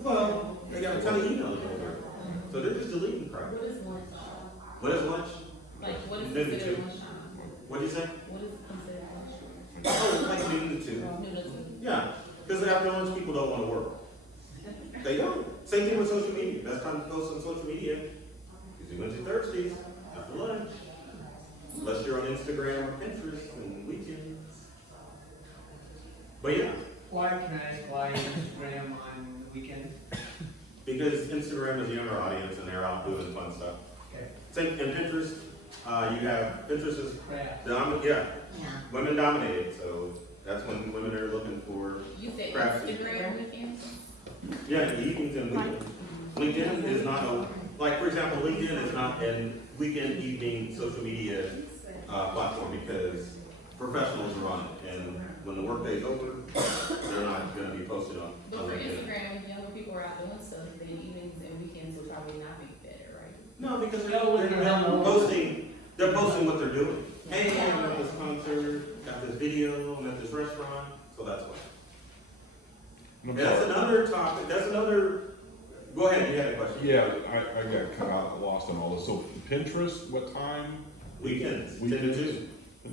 Well, they got a ton of emails over. So they're just deleting crap. What is lunch? What is lunch? Like, what is Noon to considered two. lunchtime? What'd you say? What is considered lunchtime? Oh, like noon to two. Noon to two. Yeah, because after lunch, people don't want to work. They don't. Same thing with social media. Best time to post on social media is Wednesday, Thursdays, after lunch. Unless you're on Instagram or Pinterest and weekends. But yeah, Why, can I ask why Instagram on weekends? because Instagram is a younger audience and they're out doing fun stuff. Okay. Same, and Pinterest, you have, Pinterest is, Crap. yeah, women dominated, so that's when women are looking for, You said Craft. Instagram weekends? yeah, evenings and weekends. LinkedIn is not a, like, for example, LinkedIn is not an weekend evening social media platform because professionals are on it, and when the workday is over, they're not gonna be posted on But for LinkedIn. Instagram, if younger people are out doing stuff, then evenings and weekends will probably not be better, right? No, because No, they're posting what they're doing. Hey, I'm at this concert, got this video, I'm at this restaurant, so that's why. That's another topic, that's another, go ahead, you had a question. Yeah, I got cut out, lost in all this. So Pinterest, what time? Weekends, 10 to Weekends? 2.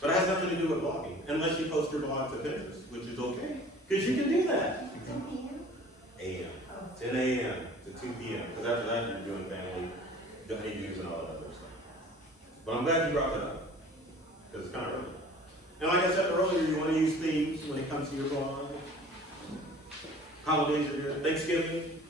But it has nothing to do with blogging, unless you post your blog to Pinterest, which is okay, because you can do that. AM, 10 a.m. to 2 p.m., because after that you're doing family, news and all that other stuff. But I'm glad you brought that up, because it's kind of early. And like I said earlier, you want to use themes when it comes to your blog. Holidays are good. Thanksgiving.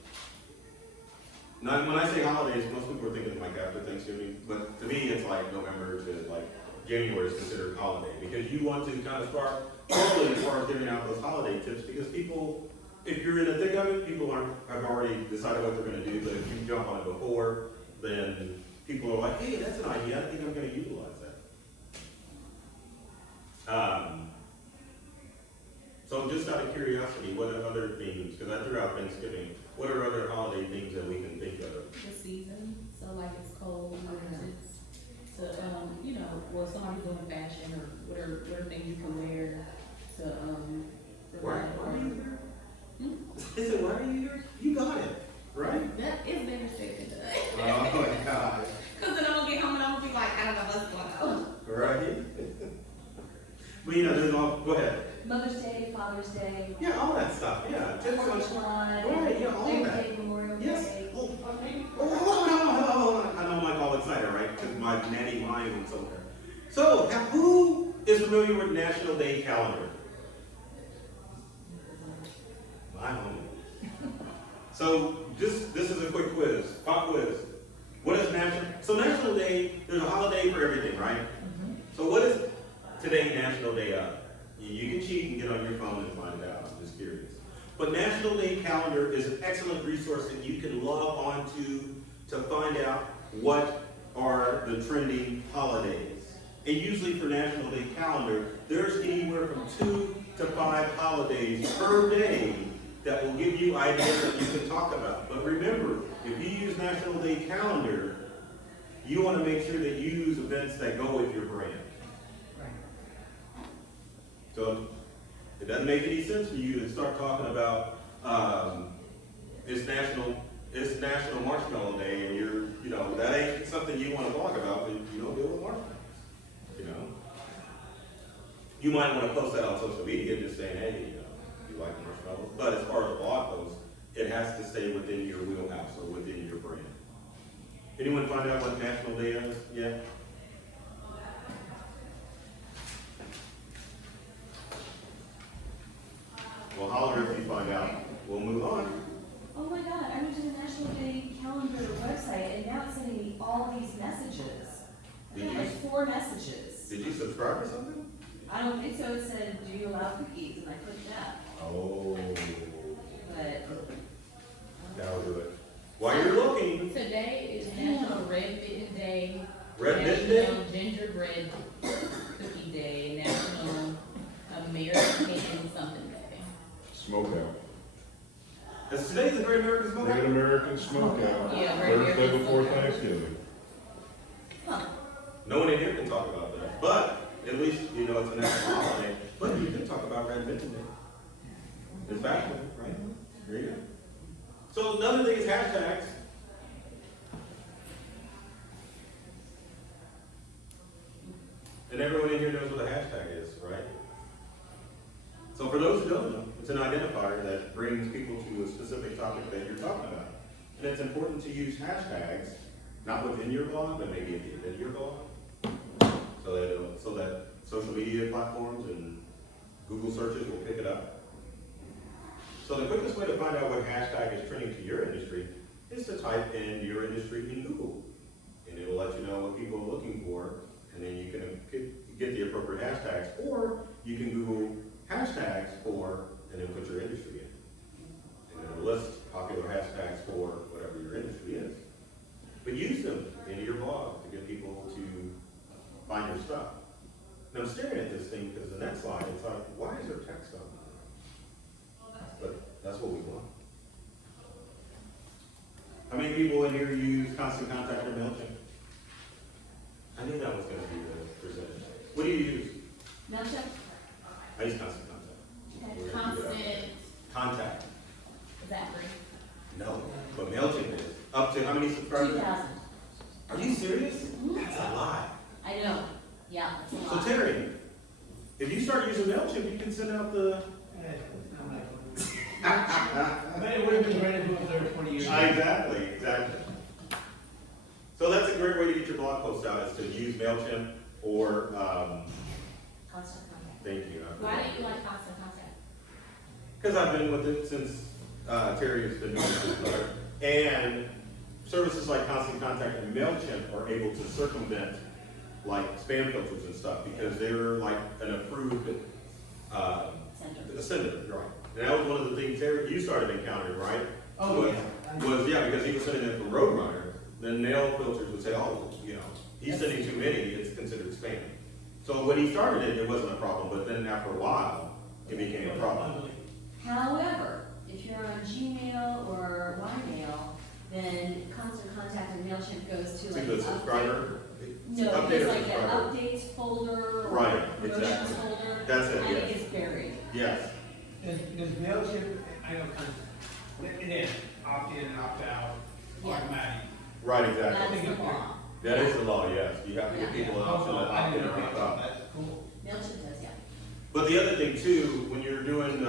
Now, when I say holidays, most people are thinking like after Thanksgiving, but to me, it's like November to like January is considered holiday, because you want to kind of start early as far as giving out those holiday tips, because people, if you're in the thick of it, people have already decided what they're going to do, but if you jump on it before, then people are like, hey, that's an idea, I think I'm going to utilize that. So just out of curiosity, what are other themes, because I threw out Thanksgiving, what are other holiday themes that we can think of? The season, so like it's cold, it's, so, you know, well, somebody's doing fashion or what are things you can wear to, Why are you here? I said, why are you here? You got it, right? That is better said than done. Oh my God. Cause then I'm gonna get home and I'm gonna be like, I don't know what's going on. Right? Well, you know, there's all, go ahead. Mother's Day, Father's Day, Yeah, all that stuff, yeah. Tips on, Fourth of July, right, yeah, all Labor that. Day, Memorial Yes. Day. Oh, hold on. I know I'm like all excited, right? Because my nanny mind went somewhere. So, who is familiar with National Day calendar? My homie. So, this is a quick quiz, pop quiz. What is National Day, there's a holiday for everything, right? So what is today National Day of? You can cheat and get on your phone and find it out, I'm just curious. But National Day calendar is an excellent resource that you can log on to find out what are the trending holidays. And usually for National Day calendar, there's anywhere from 2 to 5 holidays per day that will give you ideas that you can talk about. But remember, if you use National Day calendar, you want to make sure that you use events that go with your brand. So it doesn't make any sense for you to start talking about it's National Marshmallow Day, and you know that ain't something you want to talk about. But you don't deal with marshmallows. You know, you might want to post that on social media, just saying, hey, you know, you like marshmallows. But as far as a blog post, it has to stay within your wheelhouse or within your brand. Anyone find out what National Day is yet? Well, holler if you find out. We'll move on. Oh my God, I went to the National Day calendar website and now it's sending me all these messages. I got like 4 messages. Did you subscribe to something? I don't think so. It said, do you allow cookies? And I clicked that. Oh, But that'll do it. While you're looking, Today is National Red Mitten Day. Red Mitten Day? National Gingerbread Cookie Day, National American something Day. Smokeout. Is today's the Great American Smokeout? Great American Smokeout. Yeah, Great Thursday American before Smokeout. Thanksgiving. No one in here can talk about that, but at least you know it's a national holiday. But you can talk about Red Mitten Day. It's back, right? There you go. So another thing is hashtags. And everyone in here knows what a hashtag is, right? So for those who don't know, it's an identifier that brings people to a specific topic that you're talking about. And it's important to use hashtags, not within your blog, but maybe at the end of your blog, so that social media platforms and Google searches will pick it up. So the quickest way to find out what hashtag is trending to your industry is to type in your industry in Google. And it will let you know what people are looking for, and then you can get the appropriate hashtags, or you can Google hashtags for, and then put your industry in. And it'll list popular hashtags for whatever your industry is. But use them in your blog to get people to find your stuff. And I'm staring at this thing because the next slide, it's like, why is there text on it? But that's what we want. How many people in here use Constant Contact or MailChimp? I knew that was going to be the percentage. What do you use? MailChimp? I use Constant Contact. Okay. Constant, Contact. is that free? No, but MailChimp is. Up to how many subscribers? 2,000. Are you serious? That's a lot. I know, yeah, it's a So lot. Terry, if you start using MailChimp, you can send out the... But it would have been ready if it was there 20 years ago. Exactly. So that's a great way to get your blog post out, is to use MailChimp or, Constant contact. thank you. Why do you like Constant Contact? Because I've been with it since Terry has been doing it. And services like Constant Contact and MailChimp are able to circumvent like spam filters and stuff because they're like an approved sender, right? And that was one of the things, Terry, you started encountering, right? Oh, was, yeah. Was, yeah, because he was sending it from Roadrunner, then mail filters would say, oh, you know, he's sending too many, it's considered spam. So when he started it, it wasn't a problem, but then after a while, it became a problem. However, if you're on Gmail or YMail, then Constant Contact and MailChimp goes to To like the update. subscriber? No, Update it's or like an subscriber? updates folder or Right, promotions exactly. folder. That's it, And yes. it gets buried. Yes, Does MailChimp, I know kind of, it is opt in, opt out, Yeah. automatic. right, exactly. That's the law. That is the law, yes. You have to give Yeah. people an option to I opt in didn't or know opt out. that's cool. MailChimp does, yeah. But the other thing too, when you're doing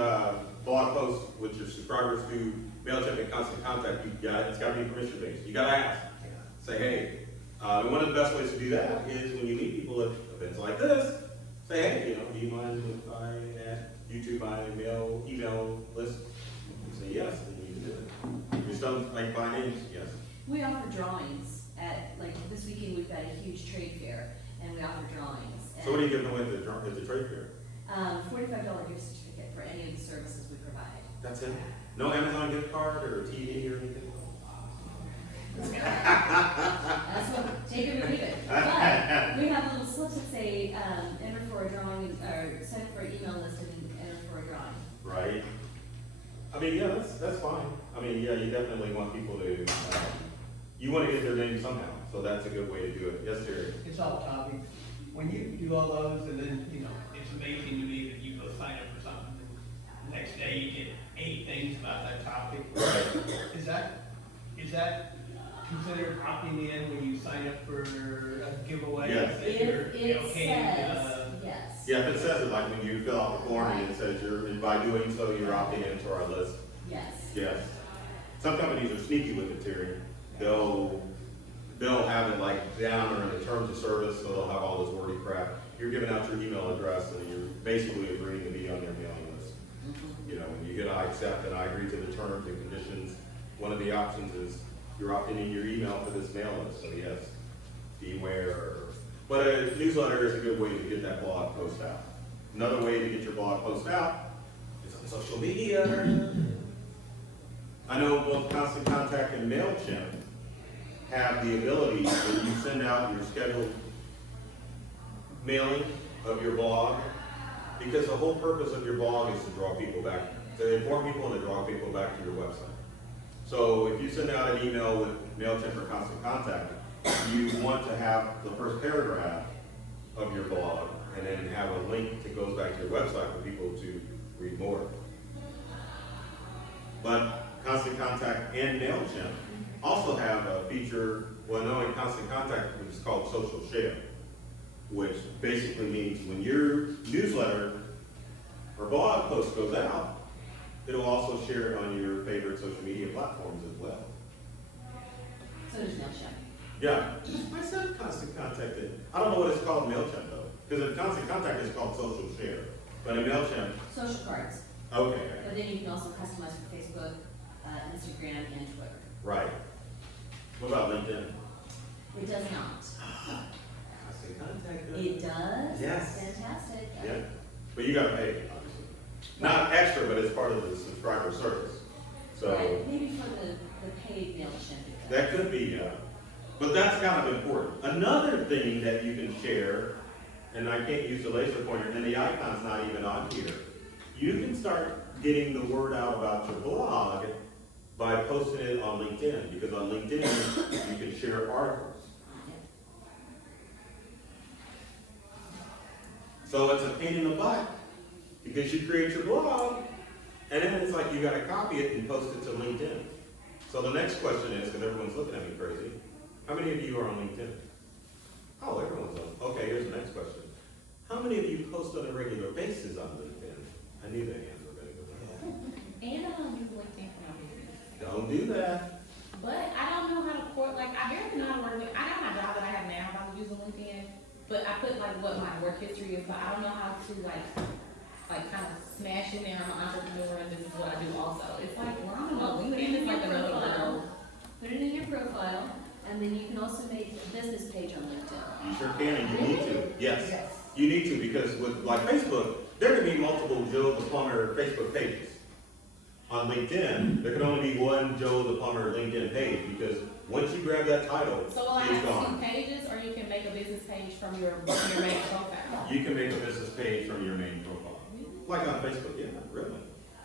blog posts with your subscribers through MailChimp and Constant Contact, it's gotta be permission based. You gotta ask. Say, hey, and one of the best ways to do that is when you meet people at events like this, say, hey, you know, do you mind if I add you to my email list? You say yes, and you can do it. Just don't like by names, yes. We offer drawings at, like, this weekend, we've got a huge trade fair, and we offer drawings. So what are you giving away at the trade fair? $45 gift certificate for any of the services we provide. That's it? No Amazon gift card or TV or anything? That's what, take it or leave it. But we have little slips that say, enter for a drawing, or sign up for an email list and enter for a drawing. Right. I mean, yeah, that's fine. I mean, yeah, you definitely want people to, you want to get their name somehow, so that's a good way to do it. Yes, Terry? It's all topics. When you do all those and then, you know, it's amazing to me that you go sign up for something. And the next day you get 8 things about that topic. Right. Is that considered opting in when you sign up for a giveaway? Yes. That you're If it okay says, yes. Yeah, if it says it, like when you fill out the form and it says and by doing so, you're opting into our list. Yes. Yes. Some companies are sneaky with it, Terry. They'll have it like down or in the terms of service, so they'll have all this wordy crap. You're giving out your email address and you're basically agreeing to be on their mailing list. You know, when you hit I accept and I agree to the terms and conditions, one of the options is you're opting in your email for this mail list, so yes, beware. But a newsletter is a good way to get that blog post out. Another way to get your blog post out is on social media. I know both Constant Contact and MailChimp have the ability when you send out your scheduled mailing of your blog, because the whole purpose of your blog is to draw people back, to inform people and to draw people back to your website. So if you send out an email with MailChimp or Constant Contact, you want to have the first paragraph of your blog and then have a link that goes back to your website for people to read more. But Constant Contact and MailChimp also have a feature, well, knowing Constant Contact, which is called social share, which basically means when your newsletter or blog post goes out, it'll also share it on your favorite social media platforms as well. So there's MailChimp. Yeah, I said Constant Contact. I don't know what it's called in MailChimp though, because in Constant Contact it's called social share, but in MailChimp, Social cards. okay, But then you can also customize for Facebook, Instagram, and Twitter. right. What about LinkedIn? It does not. Constant Contact. It does? Yes. Fantastic. Yeah, but you gotta pay, obviously. Not extra, but it's part of the subscriber service. So Right, maybe for the paid MailChimp. it does. that could be, but that's kind of important. Another thing that you can share, and I can't use the laser pointer, and the icon's not even on here. You can start getting the word out about your blog by posting it on LinkedIn, because on LinkedIn, you can share articles. So it's a pain in the butt, because you create your blog, and then it's like you gotta copy it and post it to LinkedIn. So the next question is, because everyone's looking at me crazy, how many of you are on LinkedIn? Oh, everyone's on. Okay, here's the next question. How many of you post on a regular basis on LinkedIn? I knew the hands were gonna go down. And I don't use LinkedIn for my business. Don't do that. But I don't know how to like, I barely know how to work with, I know my job that I have now about using LinkedIn, but I put like what my work history is, but I don't know how to like kind of smash in there, I'm an entrepreneur and this is what I do also. It's like, well, I don't know, LinkedIn is like another world. Put it in your profile, and then you can also make a business page on LinkedIn. You sure can, and you need to. Yes. Yes. You need to, because with like Facebook, there can be multiple Joe the Plumber Facebook pages. On LinkedIn, there can only be one Joe the Plumber LinkedIn page, because once you grab that title, So will I it's have two gone. pages, or you can make a business page from your main profile? You can make a business page from your main profile. Like on Facebook, yeah, really.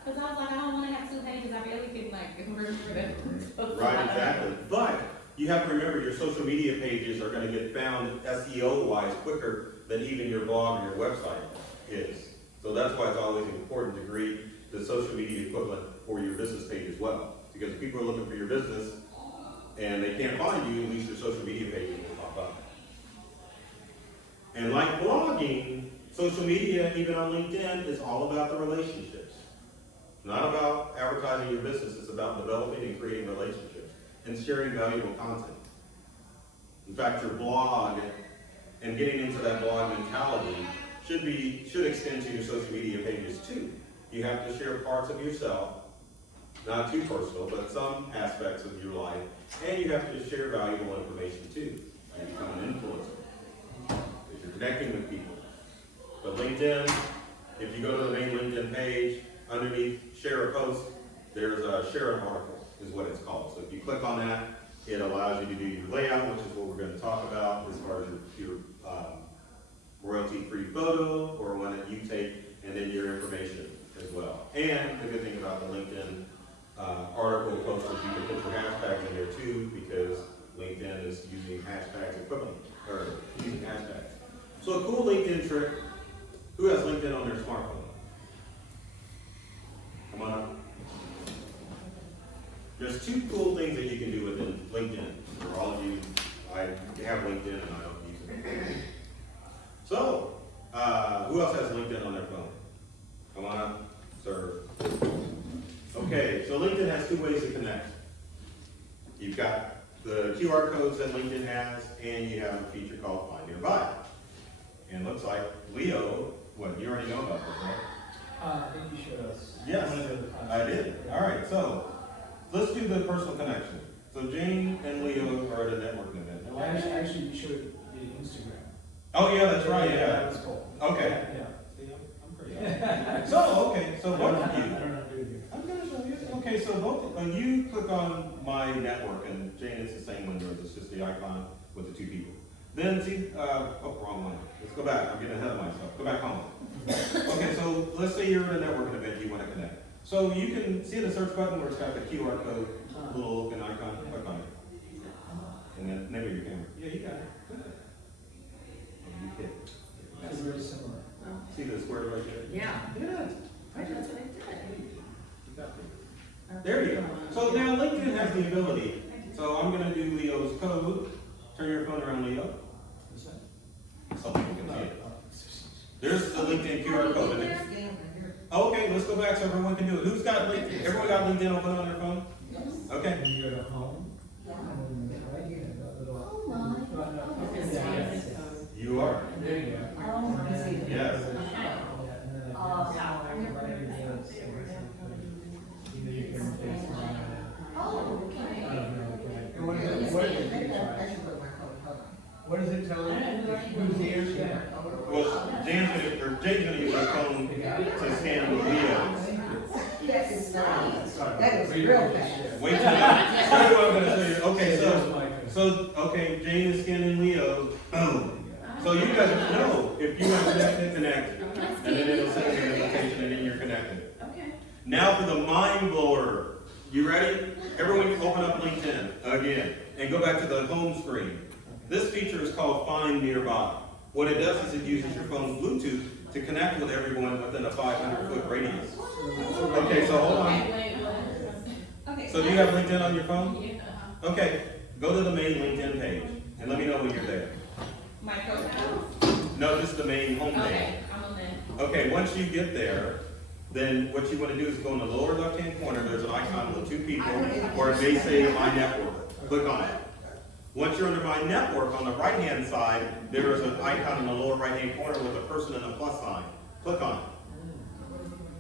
Cause I was like, I don't wanna have two pages, I barely can like remember them. Right, exactly. But you have to remember your social media pages are gonna get found SEO wise quicker than even your blog or your website is. So that's why it's always important to create the social media equivalent for your business page as well. Because if people are looking for your business and they can't find you, at least your social media pages will pop up. And like blogging, social media, even on LinkedIn, is all about the relationships. Not about advertising your business, it's about developing and creating relationships and sharing valuable content. In fact, your blog and getting into that blog mentality should extend to your social media pages too. You have to share parts of yourself, not too personal, but some aspects of your life, and you have to share valuable information too, and become an influencer, because you're connecting with people. But LinkedIn, if you go to the main LinkedIn page, underneath share a post, there's a share an article, is what it's called. So if you click on that, it allows you to do your layout, which is what we're going to talk about as far as your royalty-free photo or one that you take, and then your information as well. And the good thing about the LinkedIn article post is you can put your hashtags in there too, because LinkedIn is using hashtags equivalent, or using hashtags. So a cool LinkedIn trick. Who has LinkedIn on their smartphone? Come on up. There's two cool things that you can do within LinkedIn. For all of you, I have LinkedIn and I don't use it. So, who else has LinkedIn on their phone? Come on up, sir. Okay, so LinkedIn has two ways to connect. You've got the QR codes that LinkedIn has, and you have a feature called Find Your Bio. And it looks like Leo, what, you already know about this, right? I think you showed us. Yes, One of the other I did. All right, so let's do the personal connection. So Jane and Leo are at a networking event. They're like, Actually, you showed the Instagram. oh yeah, that's right, yeah. That was cool. Okay. Yeah. See, I'm pretty. So, okay, so I what don't do you? know how to do it here. I'm gonna show you. Okay, Okay, so both, when you click on my network, and Jane, it's the same window, it's just the icon with the two people. Then see, oh, wrong one. Let's go back, I'm getting ahead of myself. Go back home. Okay, so let's say you're in a networking event, you wanna connect. So you can see the search button where it's got the QR code, little looking icon, click on it. And then name of your camera. Yeah, you got it. Good. Oh, you hit. It's very similar. See the square right there? Yeah. Good. That's what I did. You got it. There you go. So now LinkedIn has the ability. So I'm gonna do Leo's code. Turn your phone around, Leo. What's that? So people can see it. There's the LinkedIn QR code in it. Okay, let's go back so everyone can do it. Who's got LinkedIn? Everyone got LinkedIn open on their phone? Okay. When you go to home, and then right here, that little. Oh my. Yeah, You are. there you go. Oh, And then- Yes. Yeah, and then right here, it's- either you can face mine. Oh, okay. I don't know, okay. And what is it, what is it telling you? Who's here? Well, Jane's gonna use her phone to scan Leo's. That is real fast. Wait till I, tell you what I'm gonna show you. Okay, There's my code. okay, Jane is scanning Leo. Boom. So you guys know if you are connected, connect. And then it'll send you an invitation and then you're connected. Okay. Now for the mind blower. You ready? Everyone open up LinkedIn again and go back to the home screen. This feature is called Find Nearby. What it does is it uses your phone's Bluetooth to connect with everyone within a 500-foot radius. Okay, so hold on. Okay. So do you have LinkedIn on your phone? Okay, go to the main LinkedIn page and let me know when you're there. My profile. No, just the main home page. Okay, I'm on there. Okay, once you get there, then what you want to do is go in the lower left-hand corner, there's an icon with two people, or it may say My Network. Click on it. Once you're under My Network, on the right-hand side, there is an icon in the lower right-hand corner with a person and a plus sign. Click on it.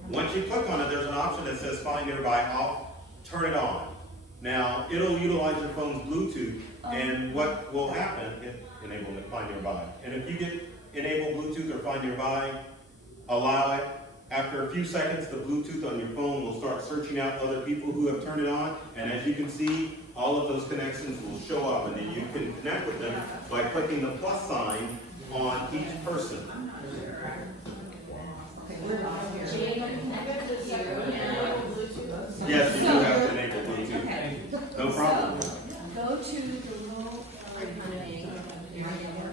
Once you click on it, there's an option that says Find Nearby Off. Turn it on. Now, it'll utilize your phone's Bluetooth, and what will happen, enable Find Nearby. And if you get enable Bluetooth or Find Nearby, allow it. After a few seconds, the Bluetooth on your phone will start searching out other people who have turned it on, and as you can see, all of those connections will show up, and then you can connect with them by clicking the plus sign on each person. Yes, you do have to enable Bluetooth. No problem. Go to the little,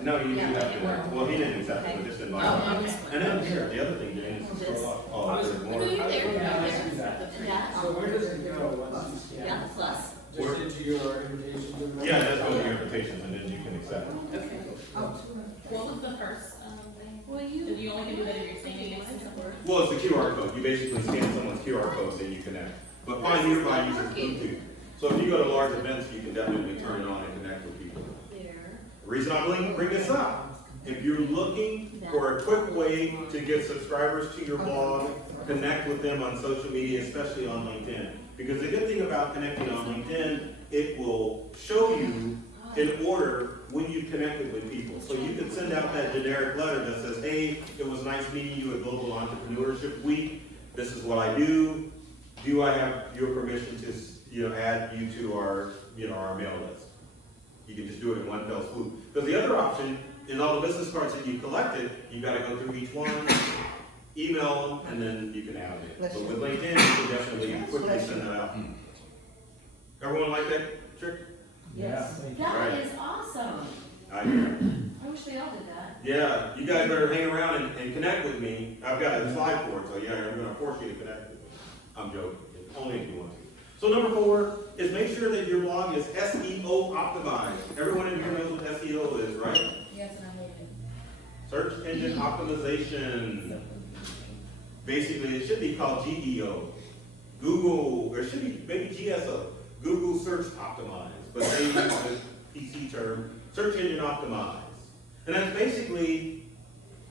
No, you do have to, well, he didn't accept it, but just invite him. And then here, the other thing, Jane, is to scroll up. Oh, there's more. So where does it go once you scan? plus. Just into your invitation? Yeah, that's go to your invitations, and then you can accept it. Okay. What was the first thing? Well, Did you only do that if you're standing next to someone? Well, it's the QR code. You basically scan someone's QR code, then you connect. But Find Nearby uses Bluetooth. So if you go to large events, you can definitely turn it on and connect with people. There. The reason I bring this up, if you're looking for a quick way to get subscribers to your blog, connect with them on social media, especially on LinkedIn. Because the good thing about connecting on LinkedIn, it will show you in order when you connected with people. So you can send out that generic letter that says, hey, it was nice meeting you at Global Entrepreneurship Week. This is what I do. Do I have your permission to add you to our our mail list? You can just do it in one fell swoop. Because the other option is all the business cards that you collected, you gotta go through each one, email them, and then you can add it. But with LinkedIn, you can definitely quickly send that out. Everyone like that trick? Yeah. Thank you. That Right. is awesome. I hear. I wish they all did that. Yeah, you guys better hang around and connect with me. I've got a slide for it, so yeah, I'm gonna force you to connect with me. I'm joking, only if you want to. So number 4 is make sure that your blog is SEO optimized. Everyone in here knows what SEO is, right? Yes, and I'm waiting. Search engine optimization. Basically, it should be called GEO. Google, or it should be maybe GSO. Google Search Optimized, but they use the PC term, Search Engine Optimized. And that's basically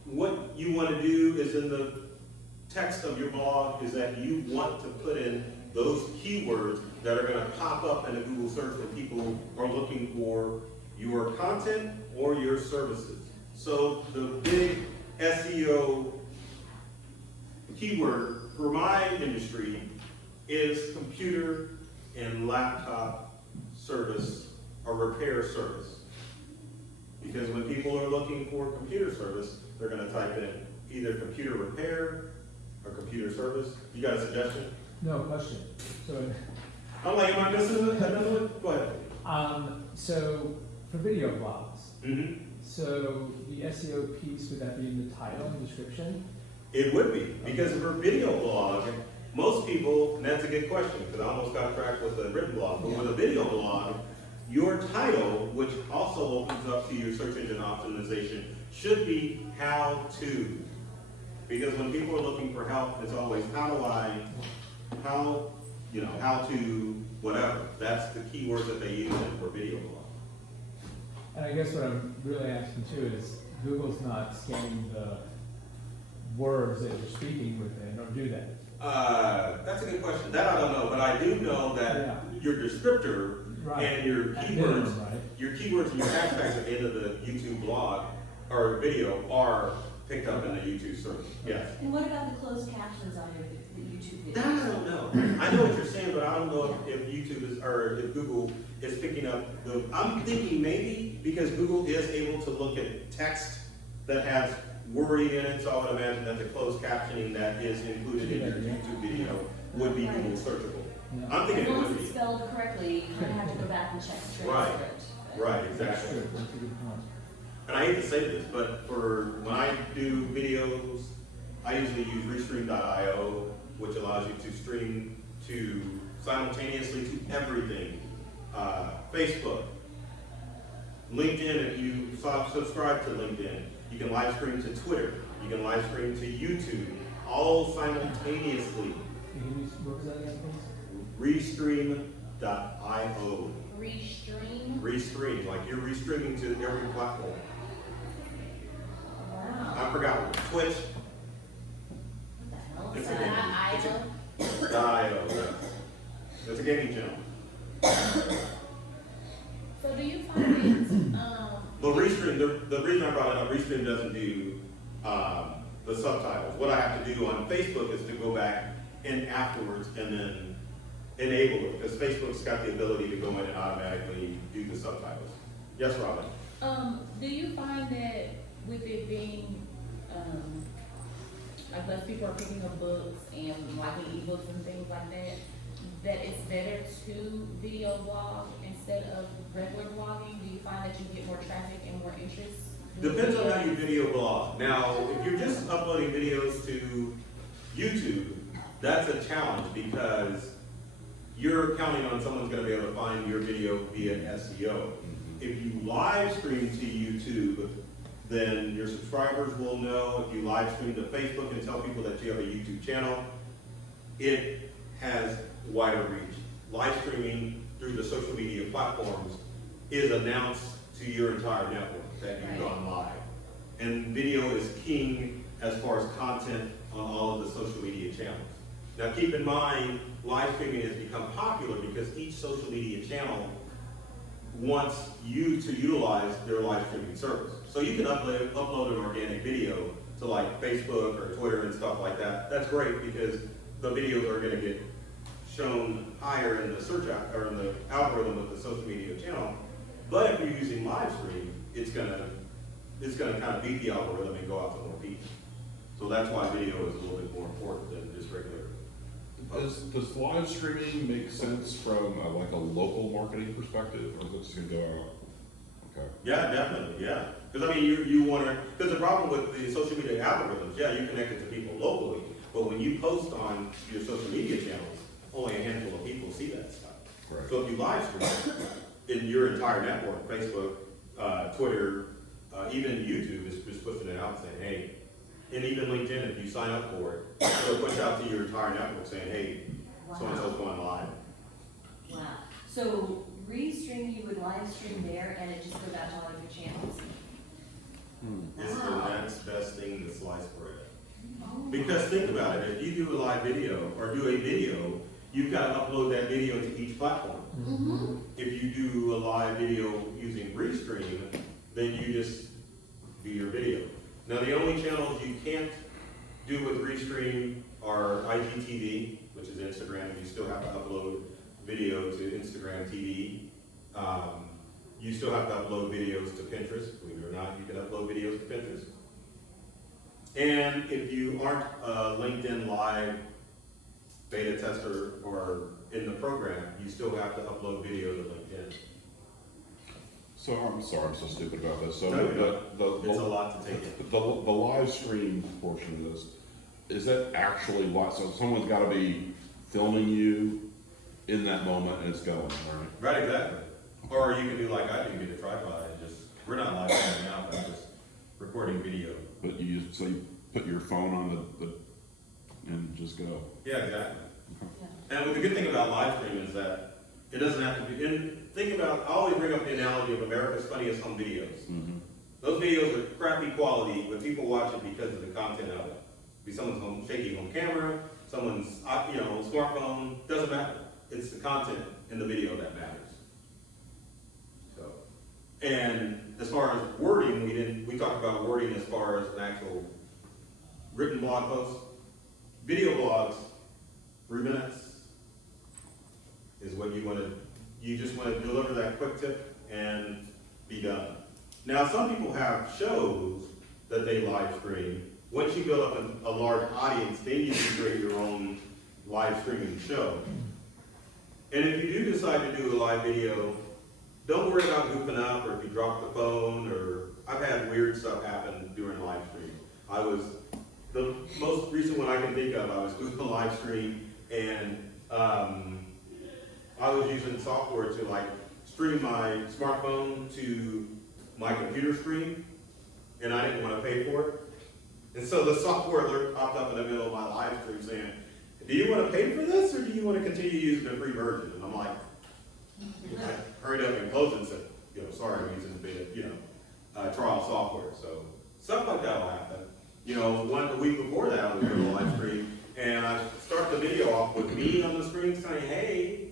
what you want to do is in the text of your blog is that you want to put in those keywords that are going to pop up in a Google search when people are looking for your content or your services. So the big SEO keyword for my industry is computer and laptop service or repair service. Because when people are looking for computer service, they're gonna type in either computer repair or computer service. You got a suggestion? No, question. So, I'm like, am I missing another one? Go ahead. so for video blogs, Mm-hmm. so the SEO piece, would that be in the title and description? It would be, because for video blog, most people, and that's a good question, because I almost got tracked with a written blog, but with a video blog, your title, which also opens up to your search engine optimization, should be how to. Because when people are looking for help, it's always how to, whatever. That's the keywords that they use for video blog. And I guess what I'm really asking too is, Google's not scanning the words that you're speaking within, or do that? That's a good question. That I don't know, but I do know that Yeah. your descriptor Right. and your At keywords, minimum, right? your keywords and your hashtags at the end of the YouTube blog or video are picked up in the YouTube search. Yes. And what about the closed captions on your the YouTube That videos? I don't know. I know what you're saying, but I don't know if YouTube is, or if Google is picking up the, I'm thinking maybe because Google is able to look at text that has wordy in it, so I would imagine that the closed captioning that is included in your YouTube video would be Google searchable. Yeah. I'm thinking As it long as would it's be. spelled correctly, you kind of have to go back and check the Right. transcript. Right, That's exactly. true, that's a good point. And I hate to say this, but for when I do videos, I usually use restream.io, which allows you to stream to simultaneously to everything. Facebook, LinkedIn, if you subscribe to LinkedIn, you can live stream to Twitter, you can live stream to YouTube, all simultaneously. Can you, what was that again, please? Restream.io. Restream. Restream, like you're restreaming to every platform. Wow. I forgot what, Twitch, What the hell It's is a that? game. .io, yeah. It's a gaming channel. So do you find it, But Restream, the reason I brought it up, Restream doesn't do the subtitles. What I have to do on Facebook is to go back and afterwards and then enable it, because Facebook's got the ability to go in and automatically do the subtitles. Yes, Robin? do you find that with it being, like less people are picking up books and liking ebooks and things like that, that it's better to video blog instead of regular blogging? Do you find that you get more traffic and more interest? Depends on how you video blog. Now, if you're just uploading videos to YouTube, that's a challenge because you're counting on someone's gonna be able to find your video via SEO. If you live stream to YouTube, then your subscribers will know. If you live stream to Facebook and tell people that you have a YouTube channel, it has wider reach. Live streaming through the social media platforms is announced to your entire network that you've gone live. And video is king as far as content on all of the social media channels. Now keep in mind, live streaming has become popular because each social media channel wants you to utilize their live streaming service. So you can upload an organic video to like Facebook or Twitter and stuff like that. That's great because the videos are gonna get shown higher in the search or in the algorithm of the social media channel. But if you're using live stream, it's gonna kind of beat the algorithm and go out to more people. So that's why video is a little bit more important than just regular. Does live streaming make sense from like a local marketing perspective, or is it just gonna go out? Okay. Yeah, definitely, yeah. Because I mean, you want to, because the problem with the social media algorithms, yeah, you connect it to people locally, but when you post on your social media channels, only a handful of people see that stuff. Right. So if you live stream in your entire network, Facebook, Twitter, even YouTube is just pushing it out saying, hey, and even LinkedIn, if you sign up for it, it'll push out to your entire network saying, hey, so-and-so's going live. Wow. So Restream, you would live stream there and it just goes out to all of your channels? It's the Wow. next best thing to sliced bread. Because think about it, if you do a live video or do a video, you've got to upload that video to each platform. Mm-hmm. If you do a live video using Restream, then you just do your video. Now the only channels you can't do with Restream are IGTV, which is Instagram. You still have to upload video to Instagram TV. You still have to upload videos to Pinterest. Believe it or not, you can upload videos to Pinterest. And if you aren't a LinkedIn Live beta tester or in the program, you still have to upload video to LinkedIn. So I'm sorry, I'm so stupid about this. So No, it's a lot to take in. The live stream portion of this, is that actually live? So someone's got to be filming you in that moment and it's going, right? Right, exactly. Or you can do like I do, get a tripod and just, we're not live right now, but just recording video. But you put your phone on the and just go. Yeah, exactly. And the good thing about live stream is that it doesn't have to be, and think about, I always bring up the analogy of America's Funniest Home Videos. Mm-hmm. Those videos are crappy quality, but people watch it because of the content of it. Be someone's shaky home camera, someone's smartphone, doesn't matter. It's the content in the video that matters. So, and as far as wording, we talked about wording as far as an actual written blog post. Video blogs, 3 minutes is what you just want to deliver that quick tip and be done. Now, some people have shows that they live stream. Once you build up a large audience, then you can create your own live streaming show. And if you do decide to do a live video, don't worry about goofing up or if you drop the phone, or I've had weird stuff happen during live stream. The most recent one I can think of, I was doing a live stream and I was using software to like stream my smartphone to my computer screen, and I didn't want to pay for it. And so the software alert popped up in the middle of my live stream saying, do you want to pay for this or do you want to continue using the free version? And I'm like, I hurried up and closed it and said, sorry, I'm using the trial software. So stuff like that will happen. The week before that I was doing a live stream and I start the video off with me on the screen saying, hey,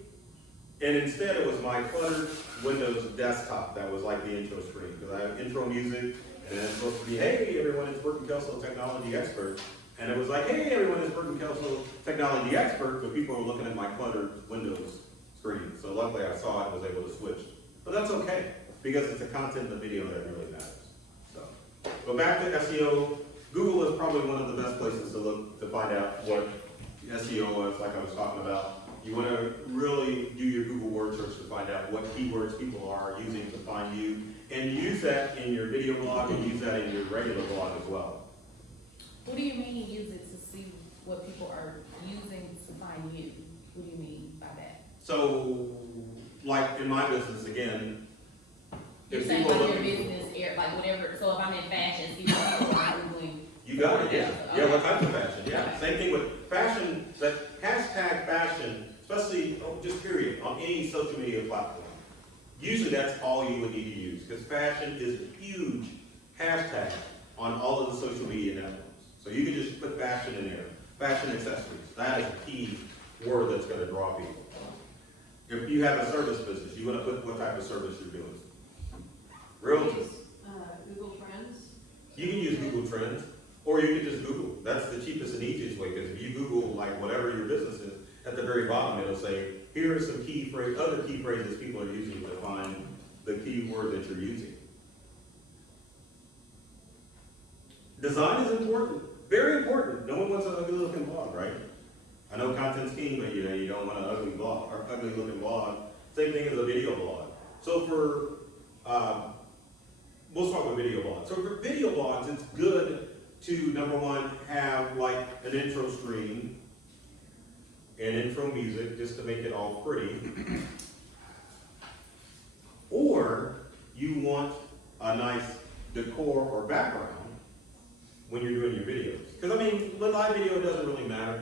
and instead it was my cluttered Windows desktop that was like the intro screen, because I have intro music, and then it's supposed to be, hey everyone, it's Burton Kelso, technology expert. And it was like, hey everyone, it's Burton Kelso, technology expert, but people were looking at my cluttered Windows screen. So luckily I saw it and was able to switch. But that's okay, because it's the content of the video that really matters. So, but back to SEO, Google is probably one of the best places to look to find out what SEO is, like I was talking about. You want to really do your Google word search to find out what keywords people are using to find you, and use that in your video blog and use that in your regular blog as well. What do you mean you use it to see what people are using to find you? What do you mean by that? So, like in my business, again, You're if saying people like look your business, like whatever, so if I'm in fashion, people are Googling. you got it, yeah. Okay. Yeah, what types of fashion, yeah. Okay. Same thing with fashion, that hashtag fashion, especially, just period, on any social media platform. Usually that's all you would need to use, because fashion is a huge hashtag on all of the social media networks. So you can just put fashion in there, fashion accessories. That is a key word that's going to draw people. If you have a service business, you want to put what type of service you're doing. Realty. Google Trends. You can use Google Trends, or you can just Google. That's the cheapest and easiest way, because if you Google like whatever your business is, at the very bottom it'll say, here are some other key phrases people are using to find the key word that you're using. Design is important, very important. No one wants an ugly looking blog, right? I know content's king, but you don't want an ugly blog or ugly looking blog. Same thing as a video blog. So we'll start with video blogs. So for video blogs, it's good to, number one, have like an intro screen and intro music just to make it all pretty. Or you want a nice decor or background when you're doing your videos. Because with live video, it doesn't really matter.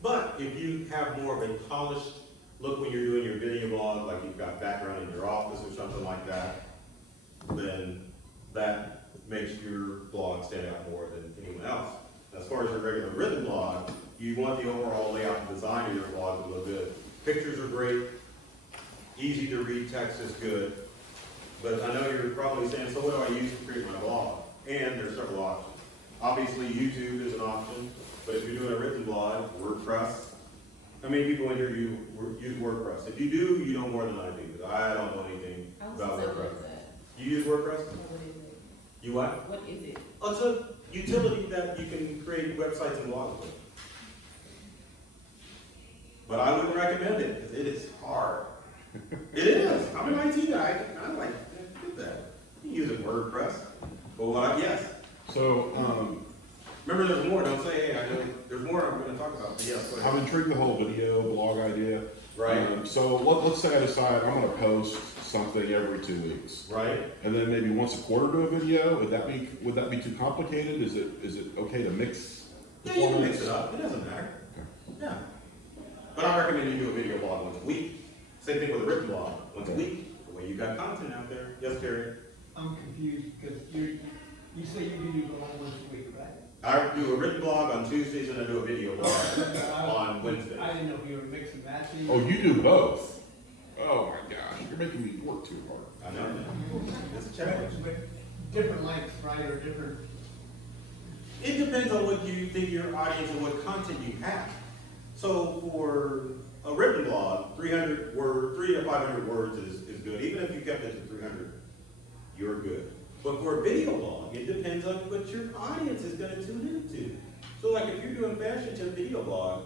But if you have more of a polished look when you're doing your video blog, like you've got background in your office or something like that, then that makes your blog stand out more than anyone else. As far as your regular written blog, you want the overall layout and design of your blog to look good. Pictures are great, easy to read text is good, but I know you're probably saying, so what do I use to create my blog? And there's several options. Obviously YouTube is an option, but if you're doing a written blog, WordPress, How many people in here use WordPress? If you do, you know more than I do, because I don't know anything I was about gonna say, what WordPress. is that? You use WordPress? What is it? You what? What is it? Oh, it's a utility that you can create websites and blogs with. But I wouldn't recommend it, because it is hard. It is. I'm an IT guy. I'm like, get that. You use it WordPress. But yes. So, Remember, there's more. Don't say, hey, I know. There's more I'm going to talk about. But yes, go I'm ahead. intrigued the whole video blog idea. Right. So let's say I decide I'm gonna post something every 2 weeks. Right. And then maybe once a quarter do a video, would that be too complicated? Is it okay to mix the Yeah, you can formats? mix it up. It doesn't matter. Okay. Yeah. But I recommend you do a video blog once a week. Same thing with a written blog once a week. The way you got content out there. Yes, Terry. I'm confused, because you say you do the whole once a week, right? I do a written blog on Tuesdays and I do a video blog on Wednesdays. I didn't know if you were mixing matching. Oh, you do both? Oh my gosh, you're making me work too hard. I know. It's a challenge. But different lengths, right, or different, It depends on what you think your audience and what content you have. So for a written blog, 300 to 500 words is good. Even if you kept it to 300, you're good. But for a video blog, it depends on what your audience is going to tune into. So like if you're doing fashion tip video blog,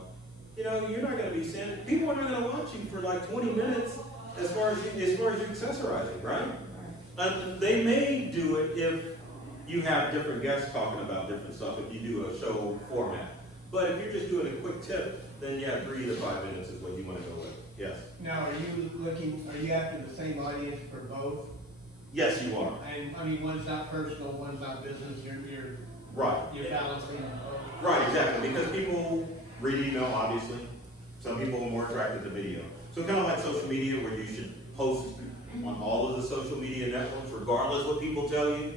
you know, you're not going to be sending, people are not going to watch you for like 20 minutes as far as you're accessorizing, right? They may do it if you have different guests talking about different stuff, if you do a show format. But if you're just doing a quick tip, then yeah, 3 to 5 minutes is what you want to go with. Yes. now, are you after the same audience for both? Yes, you are. And, I mean, one's not personal, one's not business, you're Right. balancing both. Right, exactly, because people read email, obviously. Some people are more attracted to video. So kind of like social media, where you should post on all of the social media networks, regardless what people tell you.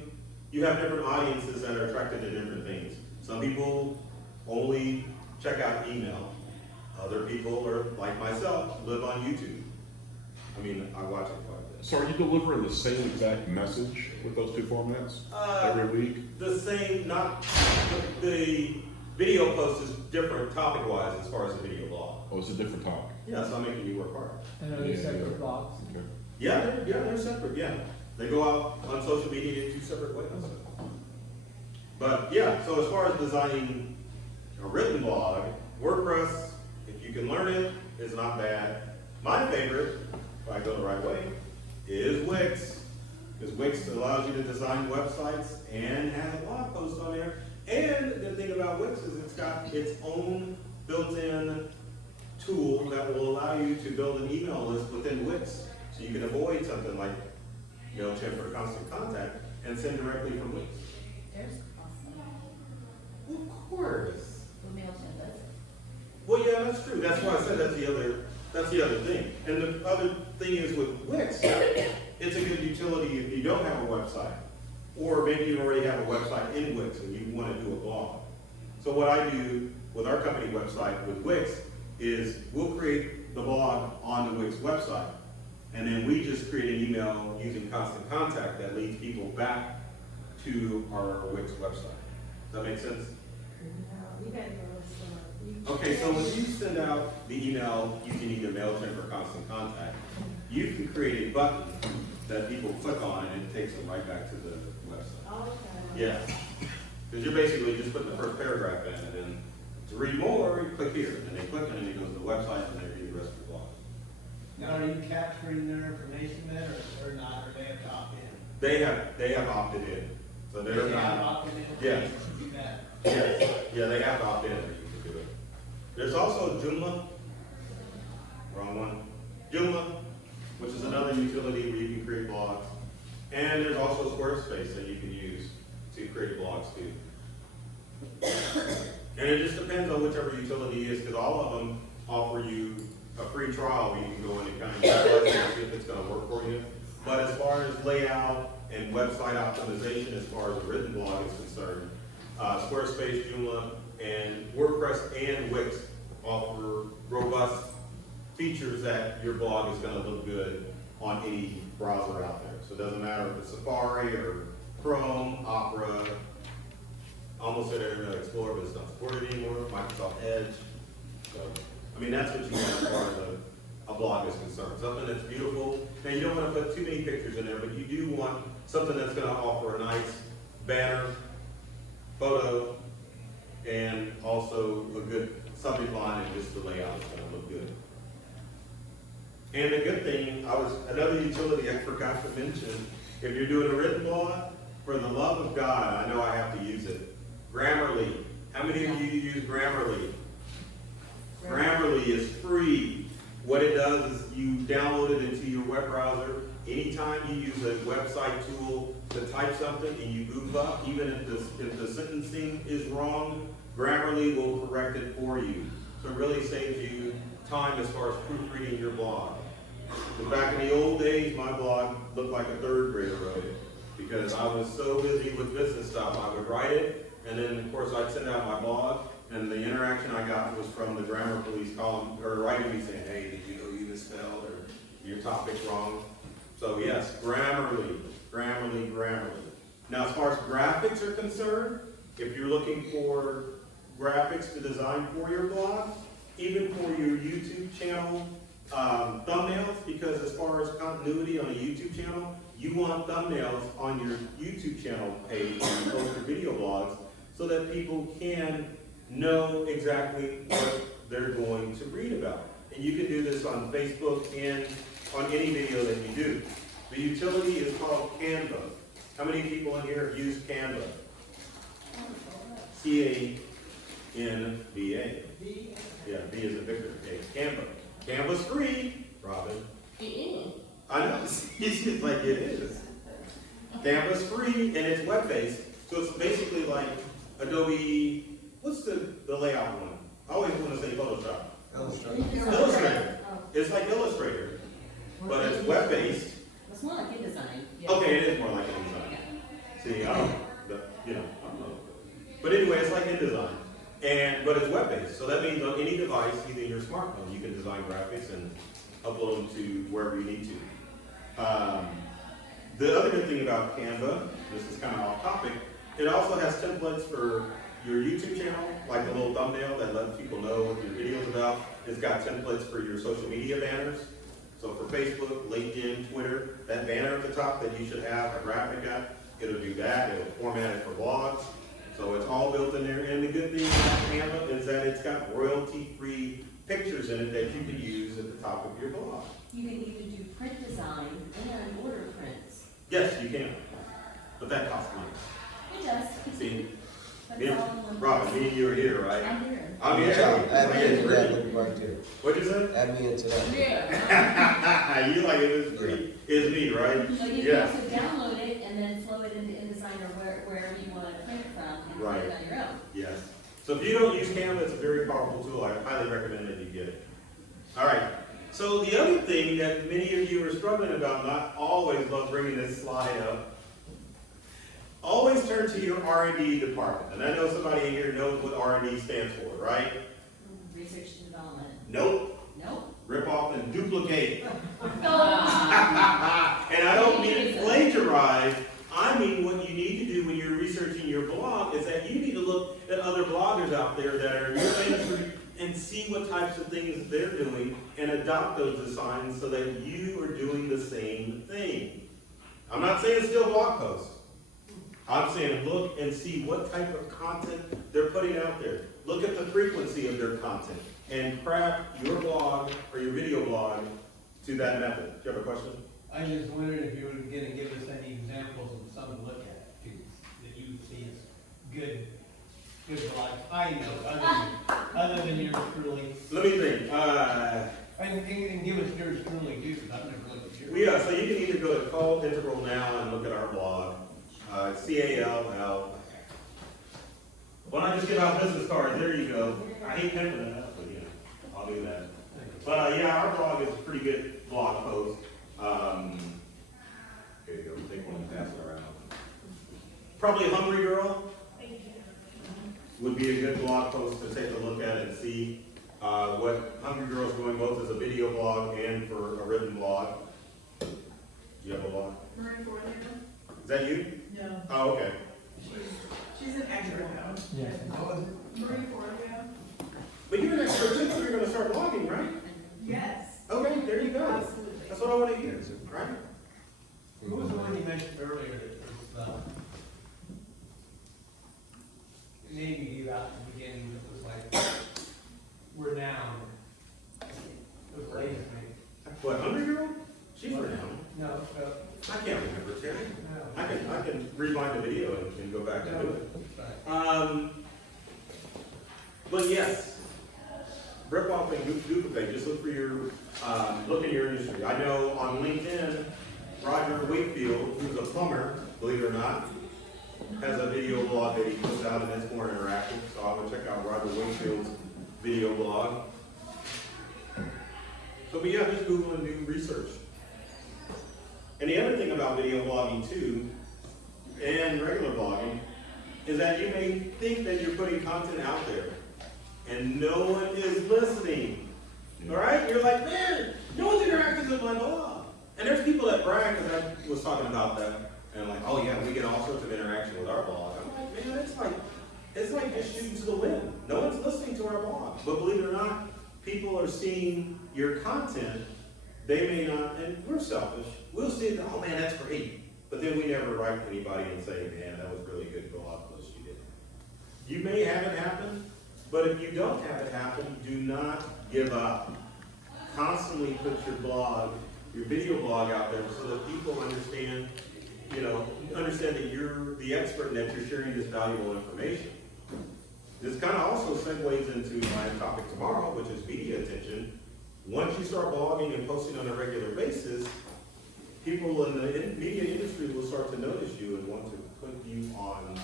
You have different audiences that are attracted to different things. Some people only check out email. Other people are, like myself, live on YouTube. I mean, I watch it quite a bit. So are you delivering the same exact message with those two formats every week? The same, not, the video post is different topic-wise as far as the video blog. Oh, it's a different topic. Yeah, so I'm making you work hard. And are they separate blogs? Okay. Yeah, they're separate, yeah. They go out on social media in 2 separate ways. But yeah, so as far as designing a written blog, WordPress, if you can learn it, is not bad. My favorite, if I go the right way, is Wix. Because Wix allows you to design websites and has blog posts on there. And the good thing about Wix is it's got its own built-in tool that will allow you to build an email list within Wix. So you can avoid something like MailChimp or Constant Contact and send directly from Wix. There's awesome. Of course. What MailChimp does it? Well, yeah, that's true. That's why I said that's the other thing. And the other thing is with Wix, it's a good utility if you don't have a website. Or maybe you already have a website in Wix and you want to do a blog. So what I do with our company website with Wix is we'll create the blog on the Wix website. And then we just create an email using Constant Contact that leads people back to our Wix website. Does that make sense? You gotta go with some. Okay, so when you send out the email using either MailChimp or Constant Contact, you can create a button that people click on and it takes them right back to the website. Okay. Yeah. Because you're basically just putting the first paragraph in and then to read more, you click here. And they click and then it goes to the website and they read the rest of the blog. Now, are you capturing their information then, or not, or they have to opt in? They have opted in. So they're They have not. opted in? Yeah. Do that. Yes. Yeah, they have to opt in or you can do it. There's also Joomla. Wrong one. Joomla, which is another utility where you can create blogs. And there's also Squarespace that you can use to create blogs too. And it just depends on whichever utility is, because all of them offer you a free trial where you can go in and kind of test and see if it's going to work for you. But as far as layout and website optimization, as far as a written blog is concerned, Squarespace, Joomla, and WordPress and Wix offer robust features that your blog is going to look good on any browser out there. So it doesn't matter if it's Safari or Chrome, Opera, almost at Internet Explorer, but it's not supported anymore, Microsoft Edge. So, I mean, that's what you want as far as a blog is concerned. Something that's beautiful. Now, you don't want to put too many pictures in there, but you do want something that's going to offer a nice banner, photo, and also a good subject line, and just the layout is going to look good. And the good thing, another utility I forgot to mention, if you're doing a written blog, for the love of God, I know I have to use it. Grammarly. How many of you use Grammarly? Grammarly is free. What it does is you download it into your web browser. Anytime you use a website tool to type something and you goof up, even if the sentencing is wrong, Grammarly will correct it for you. So it really saves you time as far as proofreading your blog. So back in the old days, my blog looked like a third grader wrote it because I was so busy with business stuff. I would write it, and then of course I'd send out my blog, and the interaction I got was from the grammar police calling or writing me saying, "Hey, did you know you misspelled or your topic's wrong?" So yes, Grammarly. Now as far as graphics are concerned, if you're looking for graphics to design for your blog, even for your YouTube channel thumbnails, because as far as continuity on a YouTube channel, you want thumbnails on your YouTube channel page when you post your video blogs so that people can know exactly what they're going to read about. And you can do this on Facebook and on any video that you do. The utility is called Canva. How many people in here have used Canva? C-A-N-V-A. Yeah, V is a Victor. Okay, Canva. Canva's free, Robin. I know, it's like it is. Canva's free and it's web-based. So it's basically like Adobe, what's the layout one? I always want to say Photoshop. Illustrator. It's like Illustrator, but it's web-based. It's more like InDesign. Okay, it is more like InDesign. See, I don't know. But anyway, it's like InDesign. But it's web-based, so that means on any device, even your smartphone, you can design graphics and upload them to wherever you need to. The other good thing about Canva, this is kind of off topic, it also has templates for your YouTube channel, like the little thumbnail that lets people know what your video's about. It's got templates for your social media banners. So for Facebook, LinkedIn, Twitter, that banner at the top that you should have a graphic at, it'll do that. It'll format it for blogs. So it's all built in there. And the good thing about Canva is that it's got royalty-free pictures in it that you can use at the top of your blog. You can even do print design and order prints. Yes, you can. But that costs money. It does. See? But it's all in one Robin, place. me and you are here, right? I'm here. I'm here. Add me into that link right there. What'd you say? Add me into that. Yeah. You like it is free. It's me, right? So you can Yeah. also download it and then flow it into InDesign or wherever you want to print it from and print Right. it on your own. Yes. So if you don't use Canva, it's a very powerful tool. I highly recommend that you get it. All right. So the other thing that many of you are struggling about, and I always love bringing this slide up, always turn to your R&D department. And I know somebody in here knows what R&D stands for, right? Research and development. Nope. Nope. Rip off and duplicate. And I don't mean plagiarize. I mean what you need to do when you're researching your blog is that you need to look at other bloggers out there that are in your industry and see what types of things they're doing and adopt those designs so that you are doing the same thing. I'm not saying still blog posts. I'm saying look and see what type of content they're putting out there. Look at the frequency of their content and craft your blog or your video blog to that method. Do you have a question? I just wondered if you were gonna give us any examples of some to look at, too, that you see as good blogs. I know, other than yours truly. Let me think. And give us yours truly, too, because I've never looked at yours. Yeah, so you can either go to Call Integral now and look at our blog. CALL. Why don't I just give out business cards? There you go. I hate paying for that, but yeah, I'll do that. But yeah, our blog is a pretty good blog post. Here you go, take one and pass it around. Probably Hungry Girl would be a good blog post to take a look at and see what Hungry Girl is doing both as a video blog and for a written blog. Do you have a blog? Marie Forleo? Is that you? No. Oh, okay. She's an expert though. Yeah. Marie Forleo? But you're an expert too, so you're gonna start blogging, right? Yes. Okay, there you go. Absolutely. That's what I wanna hear, right? Who was the one you mentioned earlier that was, maybe you out at the beginning that was like, renowned? It was late, right? What, 100-year-old? She's renowned. No, I can't remember, Terry. no. I can rewind the video and go back and do it. Sorry. But yes, rip off and duplicate, just look for your, look in your industry. I know on LinkedIn, Roger Wakefield, who's a plumber, believe it or not, has a video blog that he puts out and it's more interactive, so I would check out Roger Wakefield's video blog. So, but yeah, just Google and do research. And the other thing about video blogging too, and regular blogging, is that you may think that you're putting content out there, and no one is listening. All right? You're like, man, no one's interacting with my blog. And there's people that brag, because I was talking about that, and like, oh yeah, we get all sorts of interaction with our blog. I'm like, man, it's like just shooting to the wind. No one's listening to our blog. But believe it or not, people are seeing your content. They may not, and we're selfish. We'll see it, oh man, that's great. But then we never write to anybody and say, man, that was really good blog post you did. You may have it happen, but if you don't have it happen, do not give up. Constantly put your blog, your video blog out there so that people understand, understand that you're the expert and that you're sharing this valuable information. This kind of also segues into my topic tomorrow, which is media attention. Once you start blogging and posting on a regular basis, people in the media industry will start to notice you and want to put you on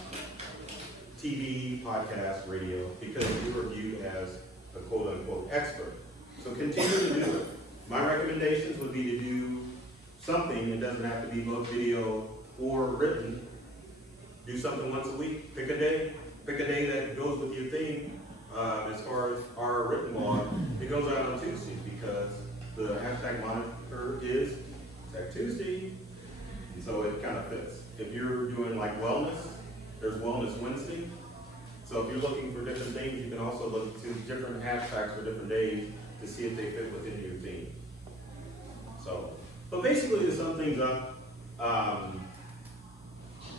TV, podcast, radio, because you are viewed as a quote-unquote expert. So continue to do it. My recommendations would be to do something. It doesn't have to be both video or written. Do something once a week. Pick a day. Pick a day that goes with your theme. As far as our written blog, it goes out on Tuesday because the hashtag moniker is Tech Tuesday, and so it kind of fits. If you're doing like wellness, there's Wellness Wednesday. So if you're looking for different things, you can also look to different hashtags for different days to see if they fit within your theme. So, but basically to sum things up,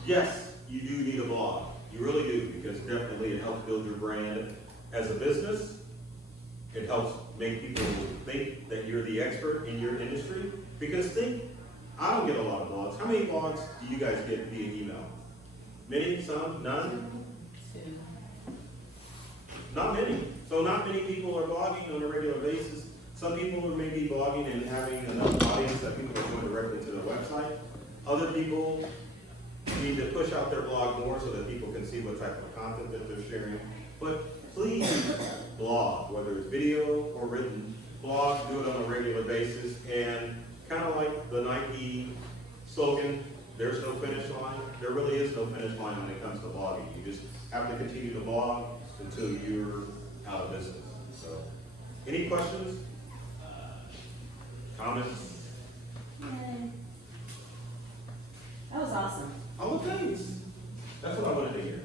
yes, you do need a blog. You really do, because definitely it helps build your brand as a business. It helps make people think that you're the expert in your industry. Because I don't get a lot of blogs. How many blogs do you guys get via email? Many? Some? None? Not many. So not many people are blogging on a regular basis. Some people are maybe blogging and having enough audience that people are going directly to their website. Other people need to push out their blog more so that people can see what type of content that they're sharing. But please blog, whether it's video or written. Blog, do it on a regular basis, and kind of like the Nike slogan, there's no finish line. There really is no finish line when it comes to blogging. You just have to continue to blog until you're out of business. So, any questions? Comments? Yay. That was awesome. Oh, thanks. That's what I wanted to hear.